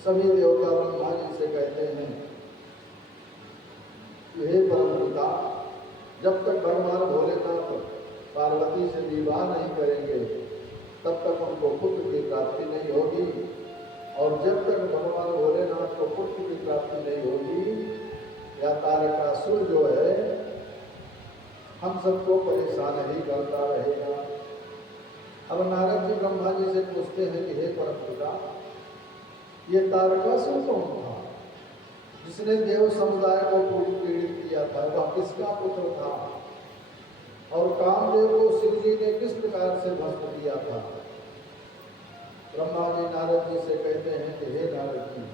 सभी देवता ब्रह्मा जी से कहते हैं कि हे परम पिता, जब तक भगवान भोलेनाथ पार्वती से विवाह नहीं करेंगे तब तक उनको पुत्र की प्राप्ति नहीं होगी, और जब तक भगवान भोलेनाथ को पुत्र की प्राप्ति नहीं होगी या तारकासुर जो है हम सबको परेशान ही करता रहेगा। अब नारद जी ब्रह्मा जी से पूछते हैं कि हे परम पिता, ये तारकासुर कौन था जिसने देव समुदाय को पीड़ित किया था? वह किसका पुत्र था? और कामदेव को शिव जी ने किस प्रकार से भस्म किया था? ब्रह्मा जी नारद जी से कहते हैं कि हे नारद जी,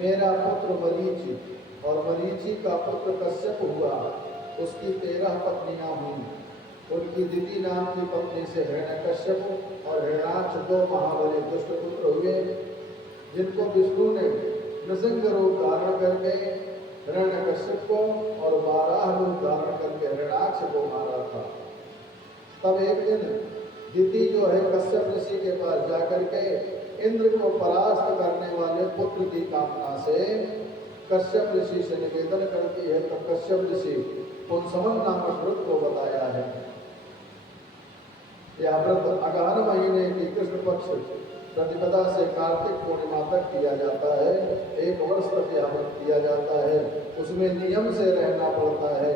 मेरा पुत्र मरीचि और मरीचि का पुत्र कश्यप हुआ, उसकी 13 पत्नियां हुई। उनकी दिति नाम की पत्नी से हिरण्यकश्यप और हिरण्याक्ष 2 महाबली दुष्ट पुत्र हुए, जिनको विष्णु ने नृसिंह रूप धारण करके हिरण्यकश्यप को और वाराह रूप धारण करके हिरण्याक्ष को मारा था। तब एक दिन दिति जो है कश्यप ऋषि के पास जाकर के इंद्र को परास्त करने वाले पुत्र की कामना से कश्यप ऋषि से निवेदन करती है। तो कश्यप ऋषि पुंसवन नामक व्रत को बताया है। यह व्रत अगहन महीने की कृष्ण पक्ष प्रतिपदा से कार्तिक पूर्णिमा तक किया जाता है। 1 वर्ष तक यह व्रत किया जाता है। उसमें नियम से रहना पड़ता है।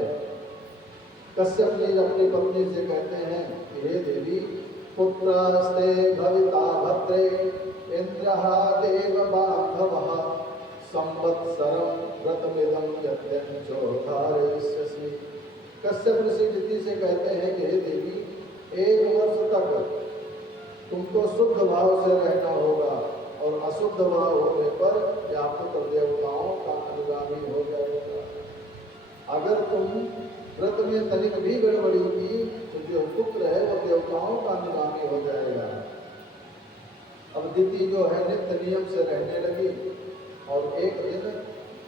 कश्यप जी अपनी पत्नी से कहते हैं कि हे देवी, पुत्रास्ते भविता भद्रे इंद्रः देव बांधवः संवत्सरं व्रतमिदं यज्ञं चोधारयिष्यसि। कश्यप ऋषि दिति से कहते हैं कि हे देवी, 1 वर्ष तक तुमको शुद्ध भाव से रहना होगा और अशुद्ध भाव होने पर या पुत्र देवताओं का अनुगामी हो जाएगा। अगर तुम व्रत में तनिक भी गड़बड़ी की तो जो पुत्र है वो देवताओं का अनुगामी हो जाएगा। अब दिति जो है नित्य नियम से रहने लगी और एक दिन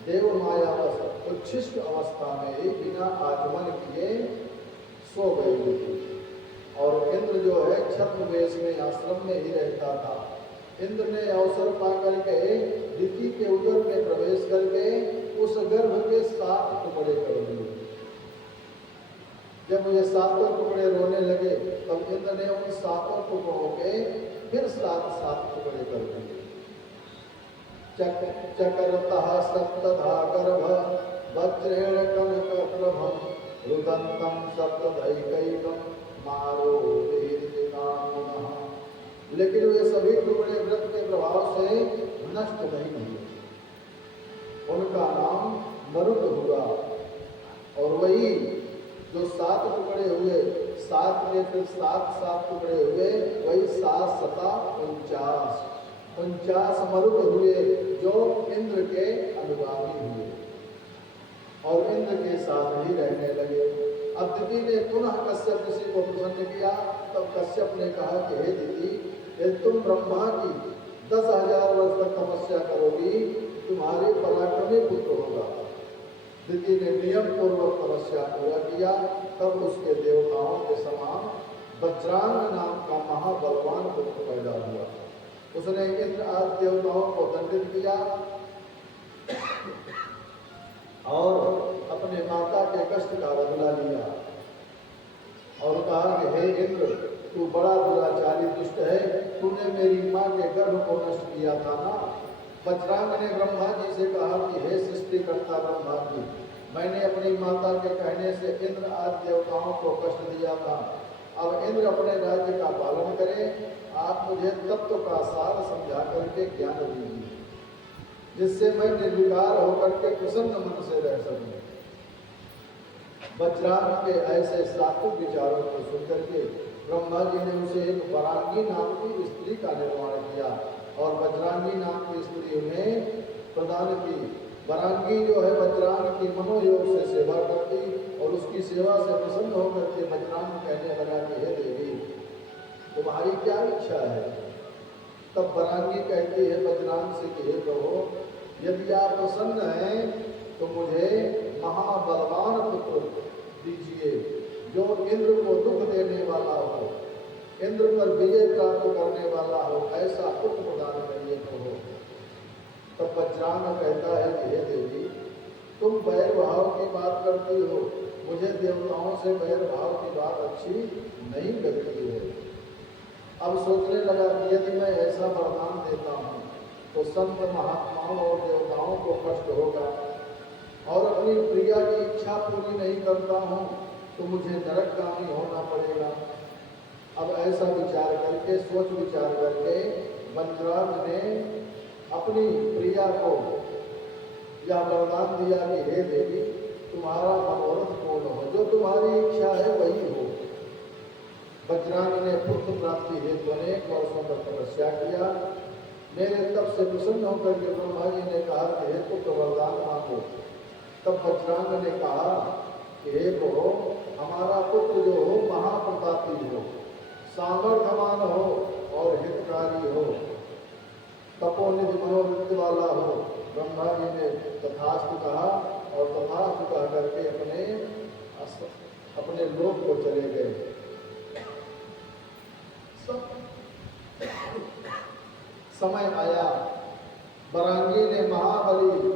देव मायावश उच्छिष्ट अवस्था में ही बिना आचमन किए सो गई थी। और इंद्र जो है छद्मवेश में आश्रम में ही रहता था। इंद्र ने अवसर पा करके दिति के उदर में प्रवेश करके उस गर्भ के 7 टुकड़े कर दिए। जब ये 7 टुकड़े रोने लगे तब इंद्र ने उन 7 टुकड़ों के फिर 7 टुकड़े कर दिए। चक्रतः सप्तधा गर्भ वज्रेण कनकप्रभं रुदन्तं सप्तधैकैकं मारो दीर्घिकामुनः। लेकिन वे सभी टुकड़े व्रत के प्रभाव से नष्ट नहीं हुए। उनका नाम मरुत हुआ। और वही जो 7 टुकड़े हुए, 7 के फिर 7 टुकड़े हुए, वही 7 सता 49 मरुत हुए जो इंद्र के अनुगामी हुए और इंद्र के साथ ही रहने लगे। अब दिति ने पुनः कश्यप ऋषि को प्रसन्न किया। तब कश्यप ने कहा कि हे दिति, यदि तुम ब्रह्मा की 10,000 वर्ष तक तपस्या करोगी तुम्हारे पराक्रमी पुत्र होगा। दिति ने नियम पूर्वक तपस्या पूरा किया। तब उसके देवताओं के समान वज्रांग नाम का महाबलवान पुत्र पैदा हुआ। उसने इंद्र आदि देवताओं को दंडित किया और अपने माता के कष्ट का बदला लिया और कहा कि हे इंद्र, तू बड़ा दुराचारी दुष्ट है। तूने मेरी माँ के गर्भ को नष्ट किया था ना। वज्रांग ने ब्रह्मा जी से कहा कि हे सृष्टिकर्ता ब्रह्मा जी, मैंने अपनी माता के कहने से इंद्र आदि देवताओं को कष्ट दिया था। अब इंद्र अपने राज्य का पालन करें। आप मुझे तत्व का सार समझा करके ज्ञान दीजिए जिससे मैं निर्विकार होकर के प्रसन्न मन से रह सकूं। वज्रांग के ऐसे सात्विक विचारों को सुनकर के ब्रह्मा जी ने उसे एक वरांगी नाम की स्त्री का निर्माण किया और वज्रांगी नाम की स्त्री उन्हें प्रदान की। वरांगी जो है वज्रांग की मनोयोग से सेवा करती और उसकी सेवा से प्रसन्न होकर के वज्रांग कहने लगा कि हे देवी, तुम्हारी क्या इच्छा है? तब वरांगी कहती है वज्रांग से कि हे प्रभु, यदि आप प्रसन्न हैं तो मुझे महाबलवान पुत्र दीजिए जो इंद्र को दुख देने वाला हो, इंद्र पर विजय प्राप्त करने वाला हो, ऐसा पुत्र प्रदान करिए प्रभु। तब वज्रांग कहता है कि हे देवी, तुम बैर भाव की बात करती हो, मुझे देवताओं से बैर भाव की बात अच्छी नहीं लगती है। अब सोचने लगा कि यदि मैं ऐसा वरदान देता हूँ तो संत महात्माओं और देवताओं को कष्ट होगा, और अपनी प्रिया की इच्छा पूरी नहीं करता हूँ तो मुझे नरकगामी होना पड़ेगा। अब ऐसा विचार करके, सोच विचार करके वज्रांग ने अपनी प्रिया को यह वरदान दिया कि हे देवी, तुम्हारा मनोरथ पूर्ण हो, जो तुम्हारी इच्छा है वही हो। वज्रांग ने पुत्र प्राप्ति हेतु अनेक वर्षों तक तपस्या किया। मेरे तप से प्रसन्न होकर के ब्रह्मा जी ने कहा कि हे पुत्र वरदान मांगो। तब वज्रांग ने कहा कि हे प्रभु, हमारा पुत्र जो हो महाप्रतापी हो, सामर्थ्यवान हो और हितकारी हो, तपोनिधि मनोवृत्ति वाला हो। ब्रह्मा जी ने तथास्तु कहा और तथास्तु कह करके अपने लोक को चले गए। समय आया, बरांगी ने महाबली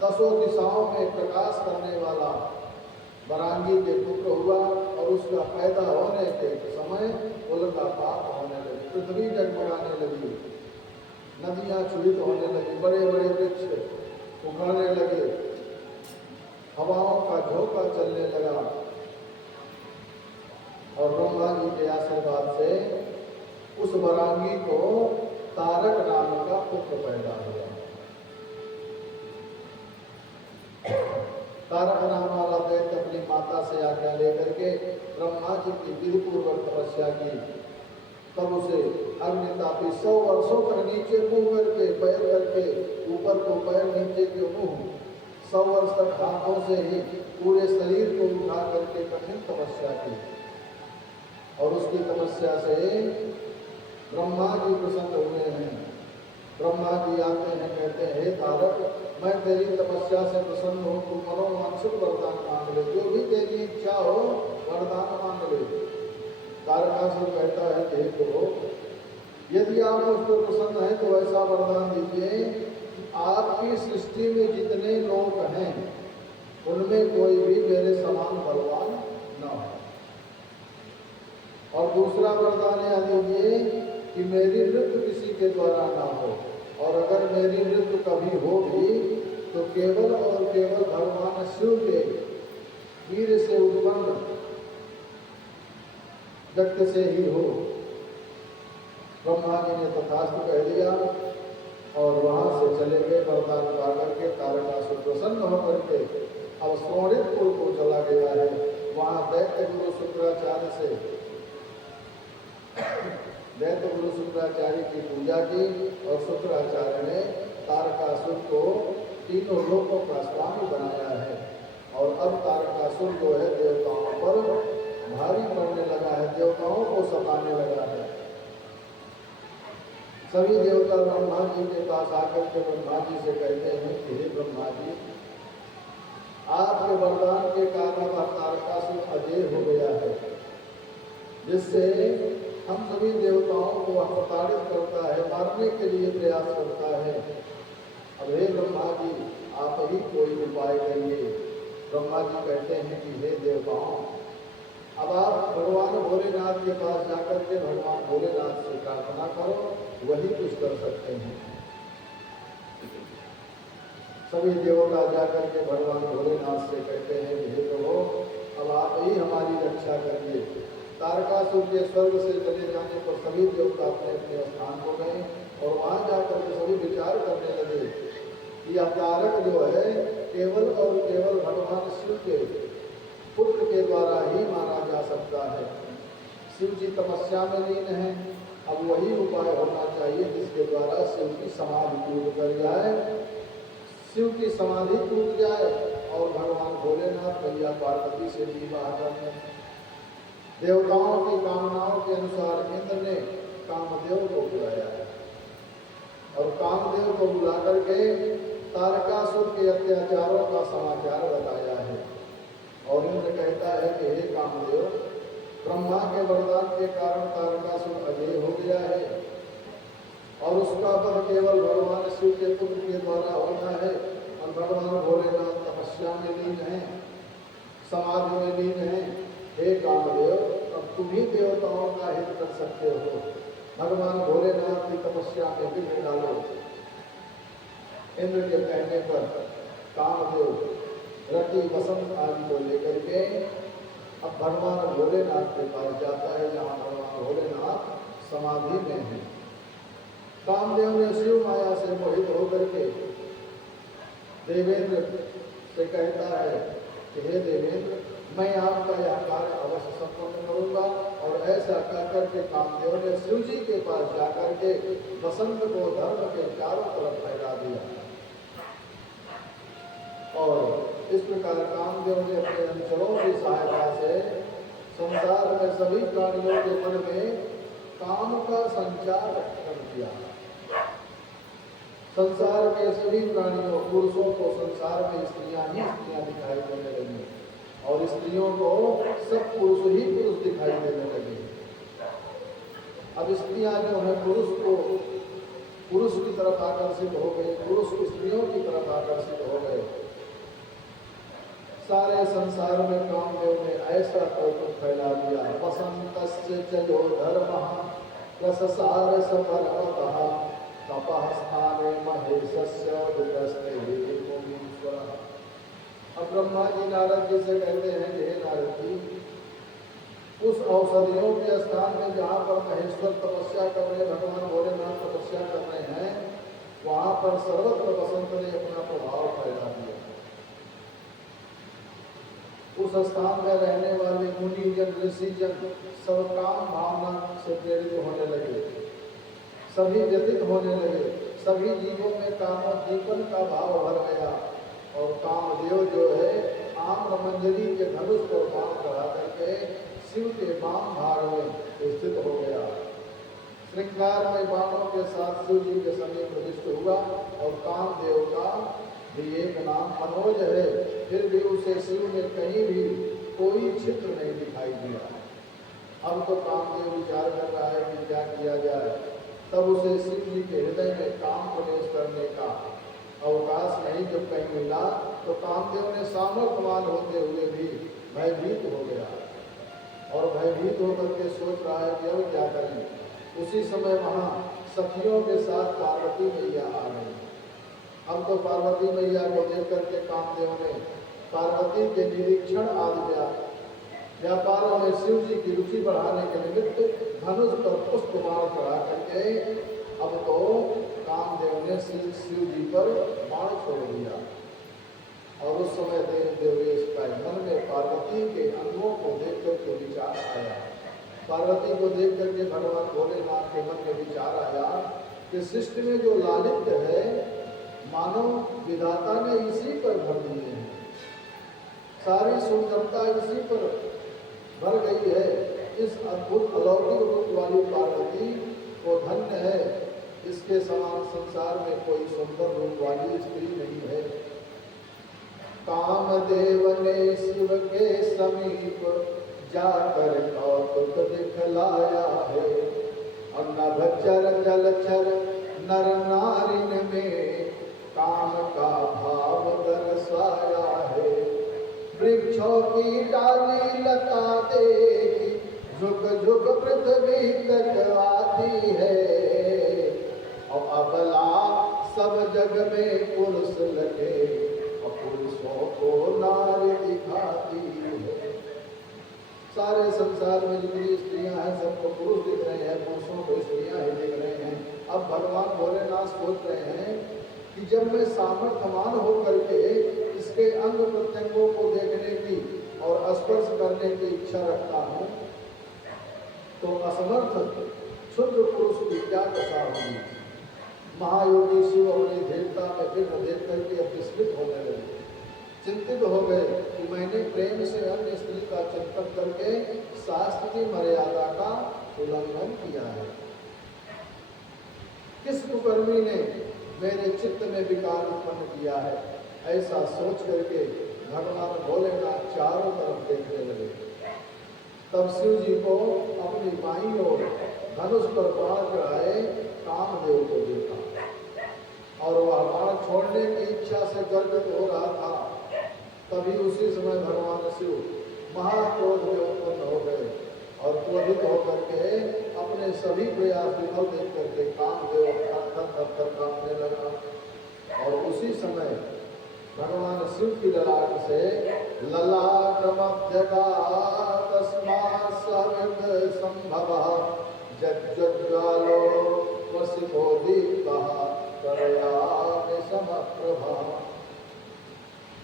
10 दिशाओं में प्रकाश करने वाला बरांगी के पुत्र हुआ, और उसका पैदा होने के समय उल्कापात होने लगी, पृथ्वी जगमगाने लगी, नदियां क्षुभित होने लगी, बड़े बड़े वृक्ष उखड़ने लगे, हवाओं का झोंका चलने लगा, और ब्रह्मा जी के आशीर्वाद से उस बरांगी को तारक नाम का पुत्र पैदा हुआ। तारक नाम वाला दैत्य अपनी माता से आज्ञा लेकर के ब्रह्मा जी की विधिपूर्वक तपस्या की। तब उसे अग्नितापी 100 वर्षों तक नीचे मुंह करके, पैर करके, ऊपर को पैर, नीचे के मुंह, 100 वर्ष तक हाथों से ही पूरे शरीर को उठा करके कठिन तपस्या की। और उसकी तपस्या से ब्रह्मा जी प्रसन्न हुए हैं। ब्रह्मा जी आते हैं, कहते हैं, हे तारक, मैं तेरी तपस्या से प्रसन्न हूँ, तुम मनोवांछित वरदान मांग ले, जो भी तेरी इच्छा हो वरदान मांग ले। तारकासुर कहता है कि हे प्रभु, यदि आप मुझ पर प्रसन्न हैं तो ऐसा वरदान दीजिए, आपकी सृष्टि में जितने लोग हैं उनमें कोई भी मेरे समान बलवान न हो। और दूसरा वरदान यह दीजिए कि मेरी मृत्यु किसी के द्वारा ना हो, और अगर मेरी मृत्यु कभी हो भी तो केवल और केवल भगवान शिव के वीर से उत्पन्न व्यक्ति से ही हो। ब्रह्मा जी ने तथास्तु कह दिया और वहां से चले गए। वरदान पा करके तारकासुर प्रसन्न होकर के अब सोनितपुर को चला गया है। वहां दैत्य गुरु शुक्राचार्य की पूजा की, और शुक्राचार्य ने तारकासुर को तीनों लोकों का स्वामी बनाया है। और अब तारकासुर जो है देवताओं पर भारी पड़ने लगा है, देवताओं को सताने लगा है। सभी देवता ब्रह्मा जी के पास आकर के ब्रह्मा जी से कहते हैं कि हे ब्रह्मा जी, आपके वरदान के कारण वह तारकासुर अजय हो गया है, जिससे हम सभी देवताओं को प्रताड़ित करता है, मारने के लिए प्रयास करता है। अब हे ब्रह्मा जी, आप ही कोई उपाय करिए। ब्रह्मा जी कहते हैं कि हे देवताओं, अब आप भगवान भोलेनाथ के पास जाकर के भगवान भोलेनाथ से प्रार्थना करो, वही कुछ कर सकते हैं। सभी देवता जाकर के भगवान भोलेनाथ से कहते हैं कि हे प्रभु, अब आप ही हमारी रक्षा करिए। तारकासुर के स्वर्ग से चले जाने पर सभी देवता अपने अपने स्थान को गए, और वहां जाकर के सभी विचार करने लगे कि यह तारक जो है केवल और केवल भगवान शिव के पुत्र के द्वारा ही मारा जा सकता है। शिव जी तपस्या में लीन है, अब वही उपाय होना चाहिए जिसके द्वारा शिव की समाधि टूट कर जाए, शिव की समाधि टूट जाए और भगवान भोलेनाथ मैया पार्वती से विवाह करने। देवताओं की कामनाओं के अनुसार इंद्र ने कामदेव को बुलाया है, और कामदेव को बुला करके तारकासुर के अत्याचारों का समाचार बताया है। और इंद्र कहता है कि हे कामदेव, ब्रह्मा के वरदान के कारण तारकासुर अजय हो गया है, और उसका वध केवल भगवान शिव के पुत्र के द्वारा होता है और भगवान भोलेनाथ तपस्या में लीन है, समाधि में लीन है। हे कामदेव, अब तुम ही देवताओं का हित कर सकते हो, भगवान भोलेनाथ की तपस्या में विघ्न डालो। इंद्र के कहने पर कामदेव रति बसंत आदि को लेकर के अब भगवान भोलेनाथ के पास जाता है, जहाँ भगवान भोलेनाथ समाधि में है। कामदेव ने शिव माया से मोहित होकर के देवेंद्र से कहता है कि हे देवेंद्र, मैं आपका यह कार्य अवश्य संपन्न करूंगा। और ऐसा कहकर के कामदेव ने शिव जी के पास जाकर के बसंत को धर्म के चारों तरफ फैला दिया। और इस प्रकार कामदेव ने अपने अनुचरों की सहायता से संसार में सभी प्राणियों के मन में काम का संचार कर दिया। संसार के सभी प्राणियों, पुरुषों को संसार में स्त्रियां ही स्त्रियां दिखाई देने लगी और स्त्रियों को सब पुरुष ही पुरुष दिखाई देने लगे। अब स्त्रियां जो है पुरुष की तरफ आकर्षित हो गए, पुरुष स्त्रियों की तरफ आकर्षित हो गए। सारे संसार में कामदेव ने ऐसा कौतुक फैला दिया। वसंतस्य चयो धर्मः रससार सपर्वतः तपः स्थाने महेशस्य विदस्ते मुनीश्वरः। अब ब्रह्मा जी नारद जी से कहते हैं कि हे नारद जी, उस औषधियों के स्थान में जहाँ पर महेश्वर तपस्या कर रहे, भगवान भोलेनाथ तपस्या कर रहे हैं, वहाँ पर सर्वत्र बसंत ने अपना प्रभाव फैला दिया। उस स्थान में रहने वाले मुनिजन, ऋषिजन सब काम भावना से प्रेरित होने लगे, सभी व्यतीत होने लगे, सभी जीवों में कामोद्दीपन का भाव भर गया। और कामदेव जो है आम्रमंजरी के धनुष पर बाण चढ़ा करके शिव के वाम भाग में स्थित हो गया। श्रृंगार में बाणों के साथ शिव जी के समीप प्रविष्ट हुआ। और कामदेव का भी एक नाम मनोज है, फिर भी उसे शिव ने कहीं भी कोई छिद्र नहीं दिखाई दिया। अब तो कामदेव विचार कर रहा है कि क्या किया जाए। तब उसे शिव जी के हृदय में काम प्रवेश करने का अवकाश नहीं जब कहीं मिला, तो कामदेव ने सामर्थ्यवान होते हुए भी भयभीत हो गया और भयभीत होकर के सोच रहा है कि अब क्या करें। उसी समय वहाँ सखियों के साथ पार्वती मैया आ गई। अब तो पार्वती मैया को देख करके कामदेव ने पार्वती के निरीक्षण आदि व्यापारों में शिव जी की रुचि बढ़ाने के निमित्त धनुष पर पुष्पमाल चढ़ा करके अब तो कामदेव ने शिव जी पर बाण छोड़ दिया। और उस समय देवेश का मन में पार्वती के अंगों को देख करके विचार आया। पार्वती को देख करके भगवान भोलेनाथ के मन में विचार आया कि सृष्टि में जो लालित्य है मानो विधाता ने इसी पर भर दिए हैं, सारी सुंदरता इसी पर भर गई है। इस अद्भुत अलौकिक रूप वाली पार्वती को धन्य है, इसके समान संसार में कोई सुंदर रूप वाली स्त्री नहीं है। कामदेव ने शिव के समीप जाकर कौतुक दिखलाया है। और नभचर जलचर नर नारिन में काम का भाव दर्शाया है। वृक्षों की डाली लता देखी झुक झुक पृथ्वी तक आती है। और अबला सब जग में पुरुष लगे और पुरुषों को नारी दिखाती है। सारे संसार में जितनी स्त्रियां हैं सबको पुरुष दिख रहे हैं, पुरुषों को स्त्रियां ही दिख रहे हैं। अब भगवान भोलेनाथ सोच रहे हैं कि जब मैं सामर्थ्यवान होकर के इसके अंग प्रत्यंगों को देखने की और स्पर्श करने की इच्छा रखता हूँ, तो असमर्थ क्षुद्र पुरुष की क्या दशा होगी। महायोगी शिव अपनी देवता में विघ्न देख करके विस्मित होने लगे, चिंतित हो गए कि मैंने प्रेम से अन्य स्त्री का चिंतन करके शास्त्र की मर्यादा का उल्लंघन किया है। किस कुकर्मी ने मेरे चित्त में विकार उत्पन्न किया है। ऐसा सोच करके भगवान भोलेनाथ चारों तरफ देखने लगे। तब शिव जी को अपनी बाईं ओर धनुष पर बाण चढ़ाए कामदेव को देखा और गर्वित हो रहा था, तभी उसी समय भगवान शिव महाक्रोध में उत्पन्न हो गए और क्रोधित होकर के अपने सभी प्रयास विफल देख करके कामदेव थर कांपने लगा। और उसी समय भगवान शिव की ललाट से ललाट मध्यगात तस्मात् सविद संभवः जज्ज्वालो वसितो दीप्तः प्रलयामि समप्रभः।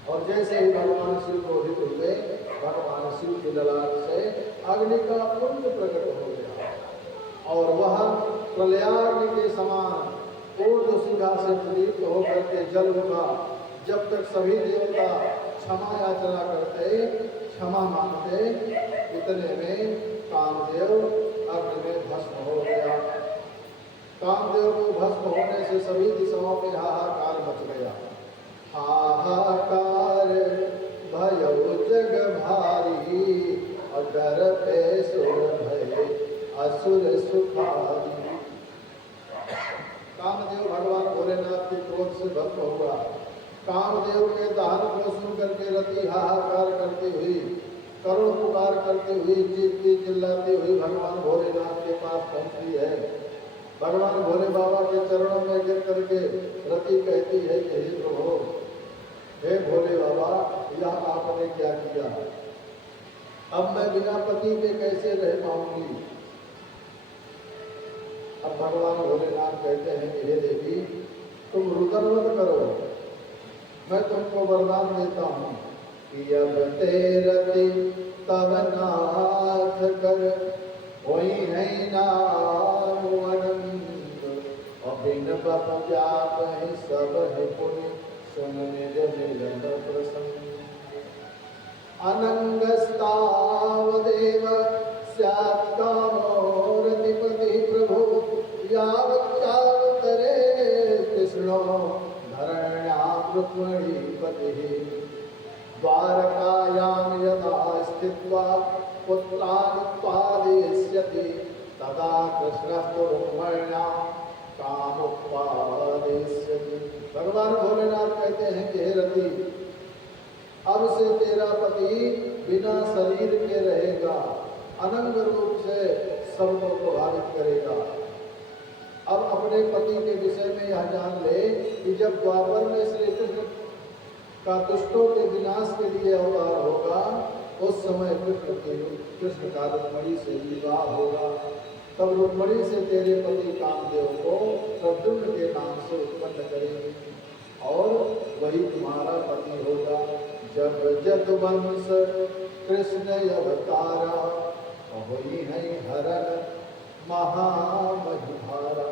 और जैसे ही भगवान शिव क्रोधित हुए, भगवान शिव की ललाट से अग्नि का पुंज प्रकट हो गया और वह प्रलयाग्नि के समान ऊर्ध्व शिखा से प्रदीप्त होकर के जल उठा। जब तक सभी देवता क्षमा याचना करते, क्षमा मांगते, इतने में कामदेव अग्नि में भस्म हो गया। कामदेव को भस्म होने से सभी दिशाओं में हाहाकार मच गया। हाहाकार भयो जग भारी और डर पे सुर भये असुर सुखारी। कामदेव भगवान भोलेनाथ के क्रोध से भस्म हुआ। कामदेव के दहन को सुन करके रति हाहाकार करती हुई, करुण पुकार करती हुई, चीखती चिल्लाती हुई भगवान भोलेनाथ के पास पहुंचती है। भगवान भोले बाबा के चरणों में गिर करके रति कहती है कि हे प्रभु, हे भोले बाबा, यह आपने क्या किया? अब मैं बिना पति के कैसे रह पाऊंगी? अब भगवान भोलेनाथ कहते हैं कि हे देवी, तुम रुदन मत करो, मैं तुमको वरदान देता हूँ कि अब तेरति तब नाथ कर वही है नाम अनंत अभिन बप जाप है सब है पुण्य सुन निज मिलन प्रसन्न अनंगस्तावदेव स्यात् कामो रतिपति प्रभु यावत्तरे कृष्णो धरण्यां रुक्मिणीपतिः द्वारकायां यदा स्थित्वा पुत्रान् उत्पादयिष्यति तदा कृष्णः रुक्मिण्यां कामुत्पादयिष्यति। भगवान भोलेनाथ कहते हैं कि हे रति, अब से तेरा पति बिना शरीर के रहेगा, अनंग रूप से सबको प्रभावित करेगा। अब अपने पति के विषय में यह जान ले कि जब द्वापर में श्री कृष्ण का दुष्टों के विनाश के लिए अवतार होगा, उस समय कृष्ण का रुक्मिणी से विवाह होगा। तब रुक्मिणी से तेरे पति कामदेव को प्रद्युम्न के नाम से उत्पन्न करेंगे और वही तुम्हारा पति होगा। जब जदुवंश कृष्ण अवतारा वही है हरण महामहिधारा।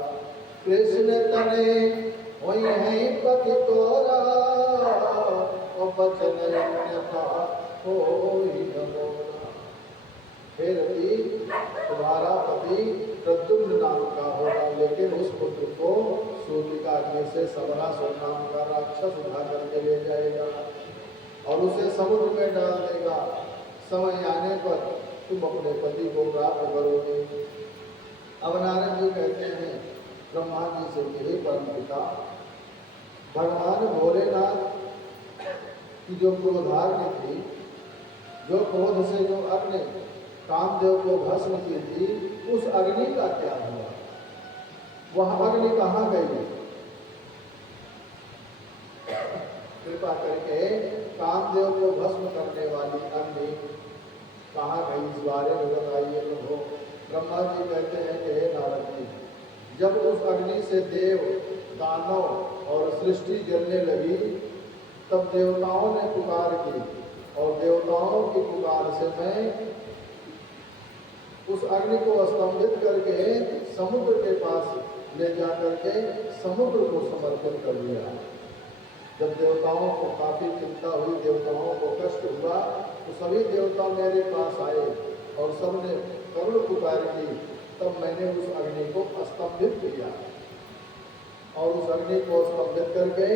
कृष्ण तने वही है पति तोरा और बचन अन्यथा होई न मोरा। हे रति, तुम्हारा पति प्रद्युम्न नाम का होगा, लेकिन उस पुत्र को सूतिका से सबरासुर नाम का राक्षस उठा करके ले जाएगा और उसे समुद्र में डाल देगा। समय आने पर तुम अपने पति को प्राप्त करोगे। अब नारद जी कहते हैं ब्रह्मा जी से कि हे परम पिता, भगवान भोलेनाथ की जो क्रोधाग्नि थी, जो क्रोध से जो अग्नि कामदेव को भस्म की थी, उस अग्नि का क्या हुआ? वह अग्नि कहाँ गई? कृपा करके कामदेव को भस्म करने वाली अग्नि कहाँ गई, इस बारे में बताइए प्रभु। ब्रह्मा जी कहते हैं कि हे नारद जी, जब उस अग्नि से देव, दानव और सृष्टि जलने लगी, तब देवताओं ने पुकार की और देवताओं की पुकार से मैं उस अग्नि को स्तंभित करके समुद्र के पास ले जा करके समुद्र को समर्पण कर दिया। जब देवताओं को काफी चिंता हुई, देवताओं को कष्ट हुआ, तो सभी देवता मेरे पास आए और सबने करुण पुकार की। तब मैंने उस अग्नि को स्तंभित किया और उस अग्नि को स्तंभित करके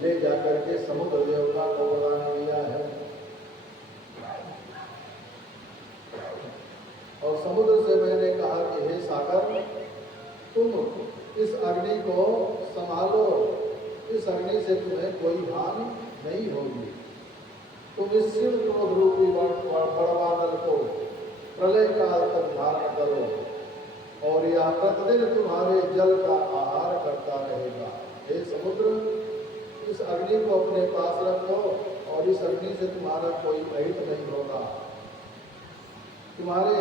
ले जाकर के समुद्र देवता को वरदान दिया है। और समुद्र से मैंने कहा कि हे सागर, तुम इस अग्नि को संभालो, इस अग्नि से तुम्हें कोई हानि नहीं होगी। तुम इस शिव क्रोध रूपी बड़बादल को प्रलय काल तक धारण करो और यह प्रतिदिन तुम्हारे जल का आहार करता रहेगा। हे समुद्र, इस अग्नि को अपने पास रखो और इस अग्नि से तुम्हारा कोई अहित नहीं होगा। तुम्हारे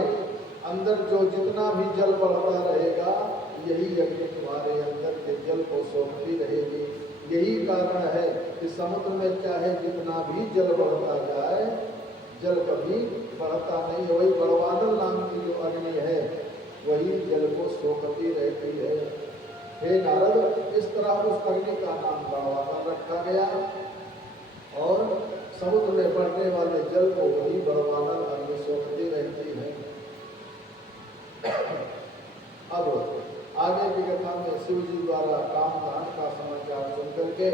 अंदर जो जितना भी जल बढ़ता रहेगा, यही अग्नि तुम्हारे अंदर के जल को सोखती रहेगी। यही कारण है कि समुद्र में चाहे जितना भी जल बढ़ता जाए, जल कभी बढ़ता नहीं। वही बड़बादल नाम की जो अग्नि है, वही जल को सोखती रहती है। हे नारद, इस तरह उस अग्नि का नाम बड़बादल रखा गया और समुद्र में बढ़ने वाले जल को वही बड़बादल अग्नि सोखती रहती है। अब आगे की कथा में शिव जी द्वारा कामकांड का समाचार सुनकर के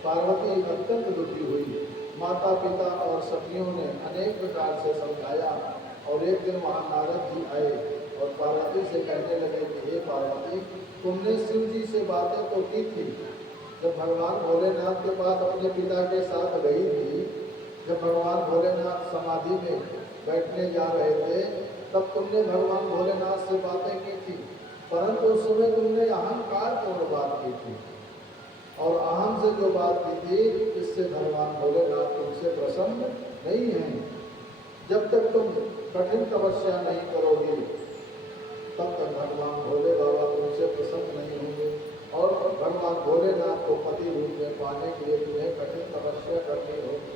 पार्वती अत्यंत दुखी हुई। माता पिता और सखियों ने अनेक प्रकार से समझाया और एक दिन वहाँ नारद जी आए और पार्वती से कहने लगे कि हे पार्वती, तुमने शिव जी से बातें तो की थी जब भगवान भोलेनाथ के पास अपने पिता के साथ गई थी। जब भगवान भोलेनाथ समाधि में बैठने जा रहे थे, तब तुमने भगवान भोलेनाथ से बातें की थी, परंतु उस समय तुमने अहंकार पूर्ण बात की थी और अहम से जो बात की थी, इससे भगवान भोलेनाथ तुमसे प्रसन्न नहीं हैं। जब तक तुम कठिन तपस्या नहीं करोगे, तब तक भगवान भोले बाबा तुमसे प्रसन्न नहीं होंगे और भगवान भोलेनाथ को पति रूप में पाने के लिए तुम्हें कठिन तपस्या करनी होगी।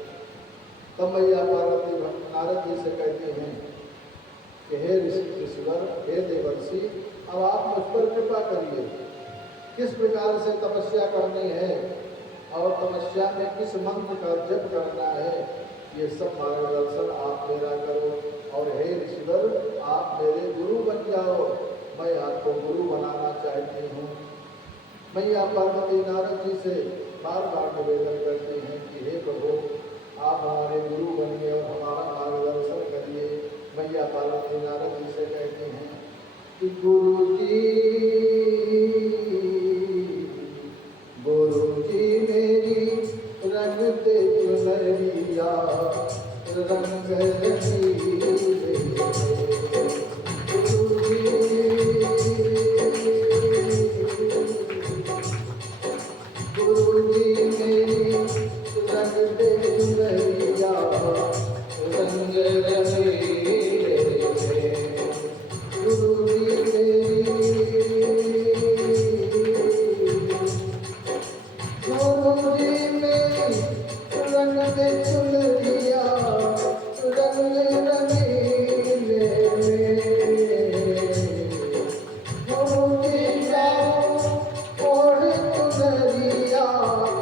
तब मैया पार्वती नारद जी से कहती हैं कि हे ऋषिवर, हे देवर्षि, अब आप मुझ पर कृपा करिए। किस प्रकार से तपस्या करनी है और तपस्या में किस मंत्र का जप करना है, ये सब मार्गदर्शन आप मेरा करो। और हे ऋषिवर, आप मेरे गुरु बन जाओ, मैं आपको गुरु बनाना चाहती हूँ। मैया पार्वती नारद जी से बार बार निवेदन करती हैं कि हे प्रभु, आप हमारे गुरु बनिए और हमारा मार्गदर्शन करिए। मैया पार्वती नारद जी से कहती हैं कि गुरु जी मेरी रंगते चुनरिया रंग गुरु जी मेरी रंगते चुनरिया रंग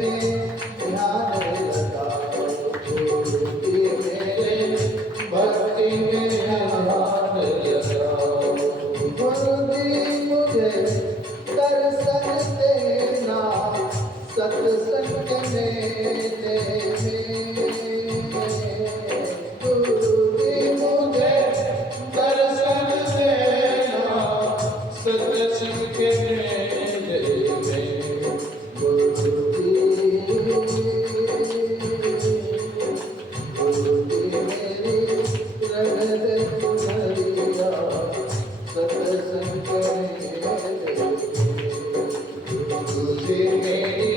में ध्यान लगाओ, गुरु जी मेरे भक्ति में ध्यान लगाओ। गुरु जी मुझे दर्शन देना सत्संग मेले में। गुरु जी मुझे दर्शन देना सत्संग के मेले में। गुरु जी मेरी रंग दे चुनरिया सत्संग के मेले में। गुरु जी मेरी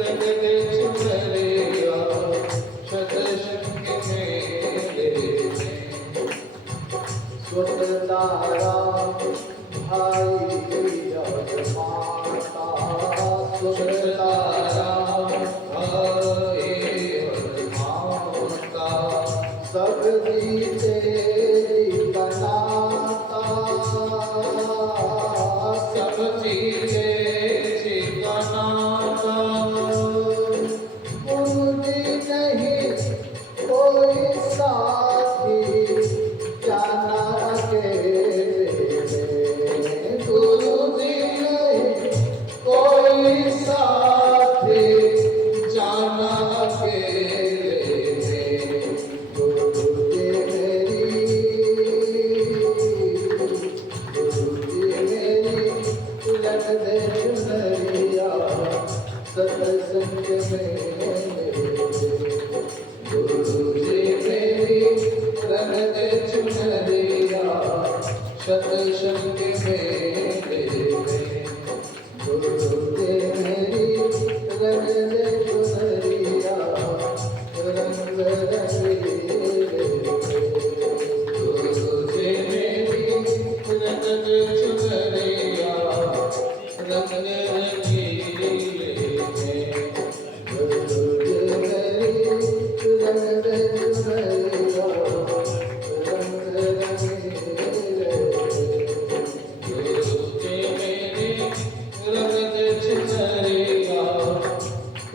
रंग दे चुनरिया सत्संग के मेले में। स्वतंत्रता भाई माता, स्वतंत्रता भाई माता, सब जीते का नाता, सब जीते का नाता। गुरु जी नहीं कोई साथी जाना अकेले, गुरु जी नहीं कोई साथी जाना अकेले। गुरु जी मेरी रंग दे चुनरिया सत्संग में। गुरु जी मेरी रंग दे चुनरिया सत्संग मेले में। गुरु जी मेरी रंग दे चुनरिया रंग रंगीले में। गुरु जी मेरी रंग दे चुनरिया रंग रंगीले में। गुरु जी मेरी रंग दे चुनरिया रंग रंगीले में। गुरु जी मेरी रंग दे चुनरिया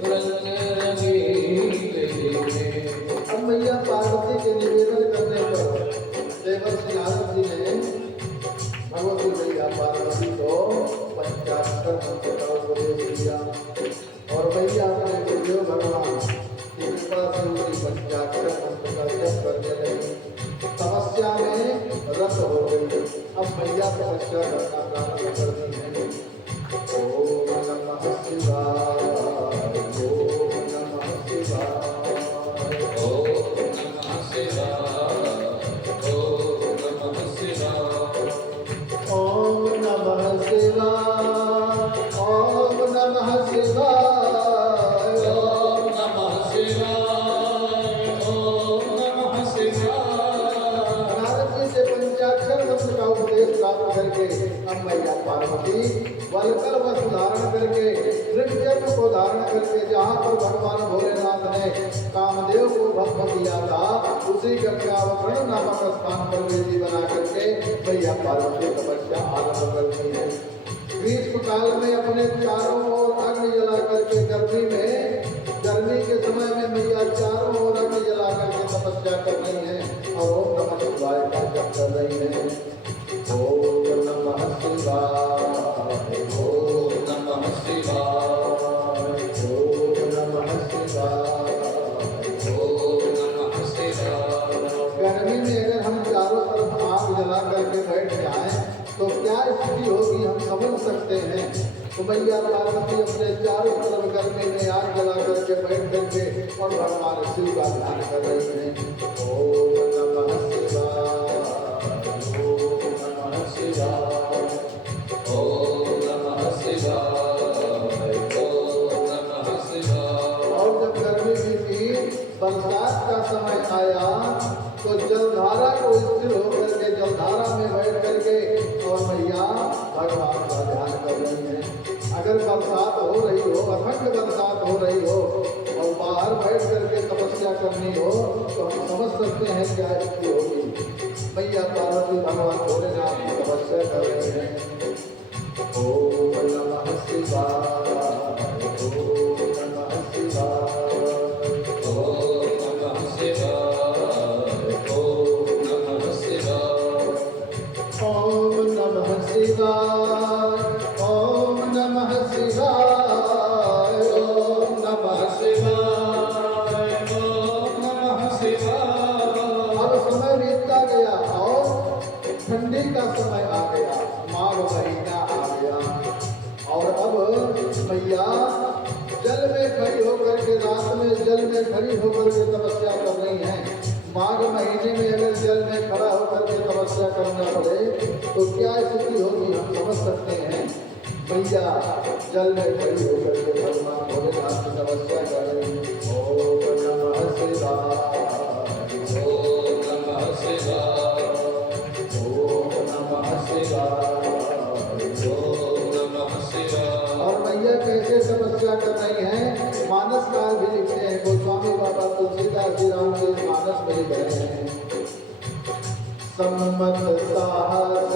रंग रंगीले में। अब मैया पार्वती के निवेदन करने पर देवर्षि नारद जी ने भगवती मैया पार्वती को पंचाक्षर मंत्र का उपदेश दिया और मैया अपने गुरुदेव भगवान की कृपा से उसी पंचाक्षर मंत्र का जप करने लगी। तपस्या में रत हो गई। अब मैया तपस्या करना प्रारंभ कर दी है। ओम नमः शिवाय, ओम नमः शिवाय, ओम नमः शिवाय, ओम नमः शिवाय, ओम नमः शिवाय, ओम नमः शिवाय, ओम नमः शिवाय, ओम नमः शिवाय। नारद जी से पंचाक्षर मंत्र का उपदेश प्राप्त करके अब मैया पार्वती वलकर वस्त्र धारण करके नृत्य को धारण करके जहाँ पर भगवान भोलेनाथ ने कामदेव को भस्म किया था उसी गंगावतरण नामक स्थान पर वेदी बना करके मैया पार्वती तपस्या आरंभ करती है। ग्रीष्म काल में अपने चारों ओर अग्नि जला करके गर्मी के समय में मैया चारों ओर अग्नि जला करके तपस्या कर रही है और ओम नमः शिवाय का जप कर रही है। ओम नमः शिवाय, ओम नमः शिवाय, ओम नमः शिवाय, ओम नमः शिवाय। गर्मी में अगर हम चारों तरफ आग जला करके बैठ जाएं तो क्या स्थिति होगी हम समझ सकते हैं। तो मैया पार्वती अपने चारों तरफ गर्मी में आग जला करके बैठ करके और भगवान शिव का ध्यान कर रही है। ओम नमः शिवाय, ओम नमः शिवाय, ओम नमः शिवाय, ओम नमः शिवाय। और जब गर्मी बीती बरसात का समय आया तो जलधारा को स्थिर होकर के जलधारा में बैठ करके और मैया भगवान का ध्यान कर रही है। अगर बरसात हो रही हो, अखंड बरसात हो रही हो और बाहर बैठ करके तपस्या करनी हो तो हम समझ सकते हैं क्या स्थिति होगी। मैया पार्वती भगवान भोलेनाथ की तपस्या कर रहे हैं। ओम नमः शिवाय, ओम नमः में खड़ी होकर के तपस्या कर रही हैं, माघ महीने में अगर जल में खड़ा होकर के तपस्या करना पड़े तो क्या स्थिति होगी हम समझ सकते हैं। मैया जल में खड़ी होकर के भगवान भोलेनाथ की तपस्या कर रही हैं। ओम नमः शिवाय, ओम नमः शिवाय, ओम नमः शिवाय, ओम नमः शिवाय। और मैया कैसे तपस्या कर रही हैं, मानस काल भी लिखते हैं गोस्वामी बाबा तुलसीदास जी रामचरित मानस में लिख रहे हैं। सम्मत साहस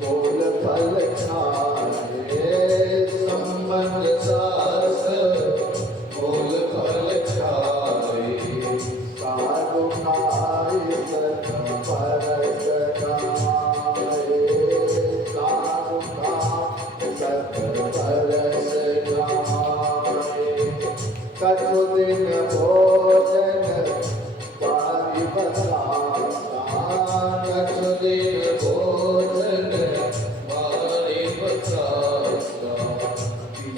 मूल फल खाए, सम्मत साहस मूल फल खाए, साधु खाए सत परस खाए, साधु खाए सत परस खाए। कछु दिन भोजन पारि बतासा, कछु दिन भोजन पारि बतासा,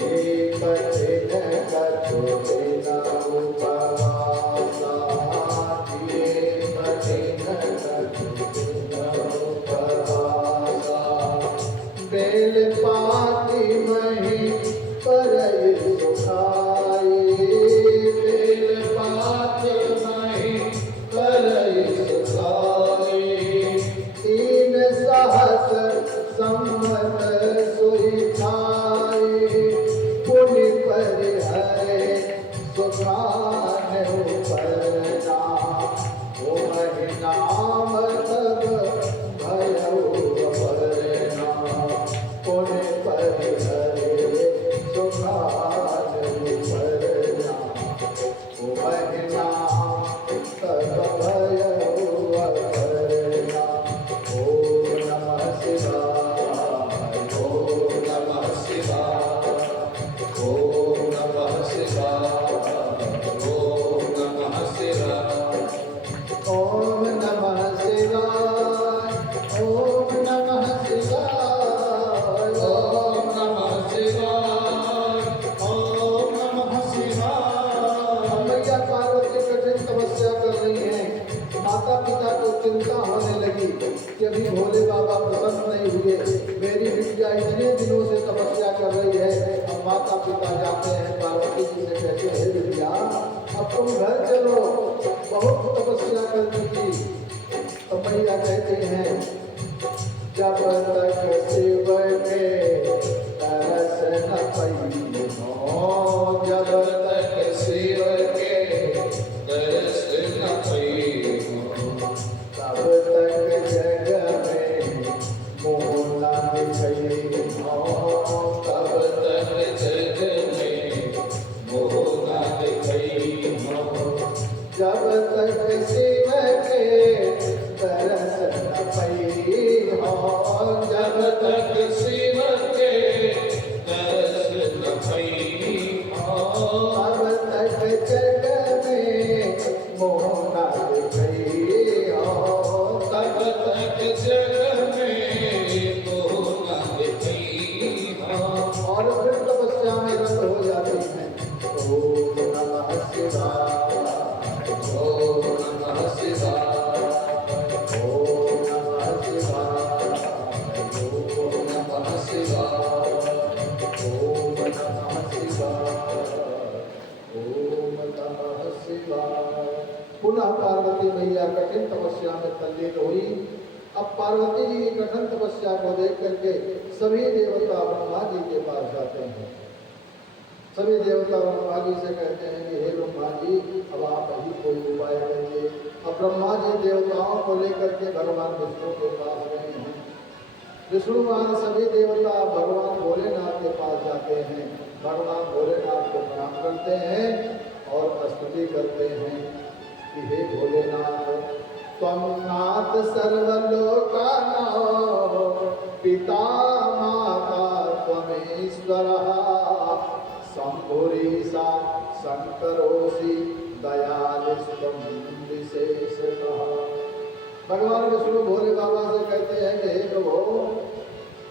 ये कठिन कछु दिन उपवासा, ये कठिन कछु दिन उपवासा। बेल पाती मही परई सुखाई, बेल पाती मही परई सुखाई, तीन सहस सम्मत सोई खाई, पुनि परिहरे सुखान उपरना, ओ नाम तब भयउ अपरना, पुनि परिहरे सुखान उपरना, ओ नाम तब भयउ अपरना। ओम नमः शिवाय, ओम नमः शिवाय, ओम नमः शिवाय, ओम नमः शिवाय, ओम नमः शिवाय, ओम नमः शिवाय, ओम नमः शिवाय, ओम नमः शिवाय। मैया पार्वती कठिन तपस्या कर रही हैं। माता पिता को चिंता होने लगी कि अभी भोले बाबा प्रसन्न नहीं हुए, मेरी बिटिया इतने दिनों से तपस्या कर रही है। अब माता पिता जाते हैं पार्वती जी से कहते हैं बिटिया अब तुम घर चलो, बहुत तपस्या कर चुकी। तो मैया कहते हैं जब तक शिव के तरस न पई हो, जब तक शिव के तरस न पई हो, तब तक जग में मोह न दिखई हो, तब तक जग में मोह न दिखई हो। जब तक शिव के तरस न पई हो, जब तक शिव के तरस न पई हो, तब तक जग में मोह न दिखई हो, तब तक जग में मोह न दिखई हो। और फिर तपस्या में रत हो जाती है। ओम नमः शिवाय, ओम नमः शिवाय, ओम नमः शिवाय, ओम नमः शिवाय, ओम नमः शिवाय, ओम नमः शिवाय। पुनः पार्वती मैया कठिन तपस्या में तल्लीन हुई। अब पार्वती जी की कठिन तपस्या को देख करके सभी देवता ब्रह्मा जी के पास जाते हैं। सभी देवता ब्रह्मा जी से कहते हैं कि हे ब्रह्मा जी अब आप ही कोई उपाय करिए। अब ब्रह्मा जी देवताओं को लेकर के भगवान विष्णु के पास गए हैं। विष्णुमान सभी देवता भगवान भोलेनाथ के पास जाते हैं, भगवान भोलेनाथ को प्रणाम करते हैं और स्तुति करते हैं कि हे भोलेनाथ त्वं नाथ सर्वलोकानां पिता माता त्वमेश्वरः शंभुरीशा शंकरोसि दयालुस्त्वं विशेषतः। भगवान विष्णु भोले बाबा से कहते हैं कि हे प्रभु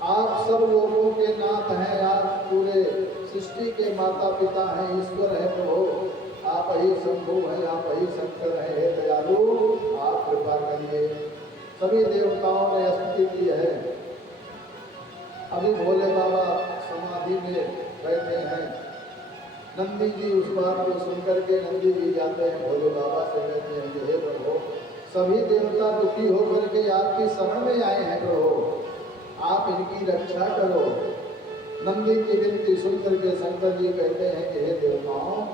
आप सब लोगों के नाथ हैं, आप पूरे सृष्टि के माता पिता हैं, ईश्वर है प्रभु, आप ही वही शंकर है, हे दयालु आप कृपा करिए। सभी देवताओं ने स्तुति की है। अभी भोले बाबा समाधि में बैठे हैं। नंदी जी उस बात को सुनकर के नंदी जी जाते हैं भोले बाबा से, कहते हैं कि हे प्रभु, सभी देवता दुखी होकर के आपकी शरण में आए हैं प्रभु, आप इनकी रक्षा करो। नंदी की विनती सुनकर के शंकर जी कहते हैं कि हे देवताओं,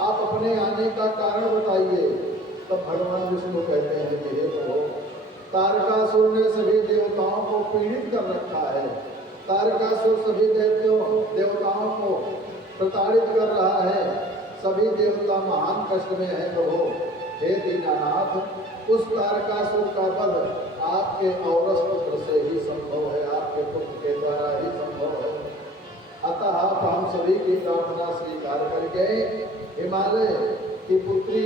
आप अपने आने का कारण बताइए। तब भगवान विष्णु कहते हैं कि हे प्रभु, तारकासुर ने सभी देवताओं को पीड़ित कर रखा है। तारकासुर सभी देवताओं को प्रताड़ित कर रहा है। सभी देवता महान कष्ट में है प्रभु। हे दीनानाथ, उस तारकासुर का वध आपके औरस पुत्र से ही संभव है, आपके पुत्र के द्वारा ही संभव है। अतः आप हम सभी की प्रार्थना स्वीकार करके हिमालय की पुत्री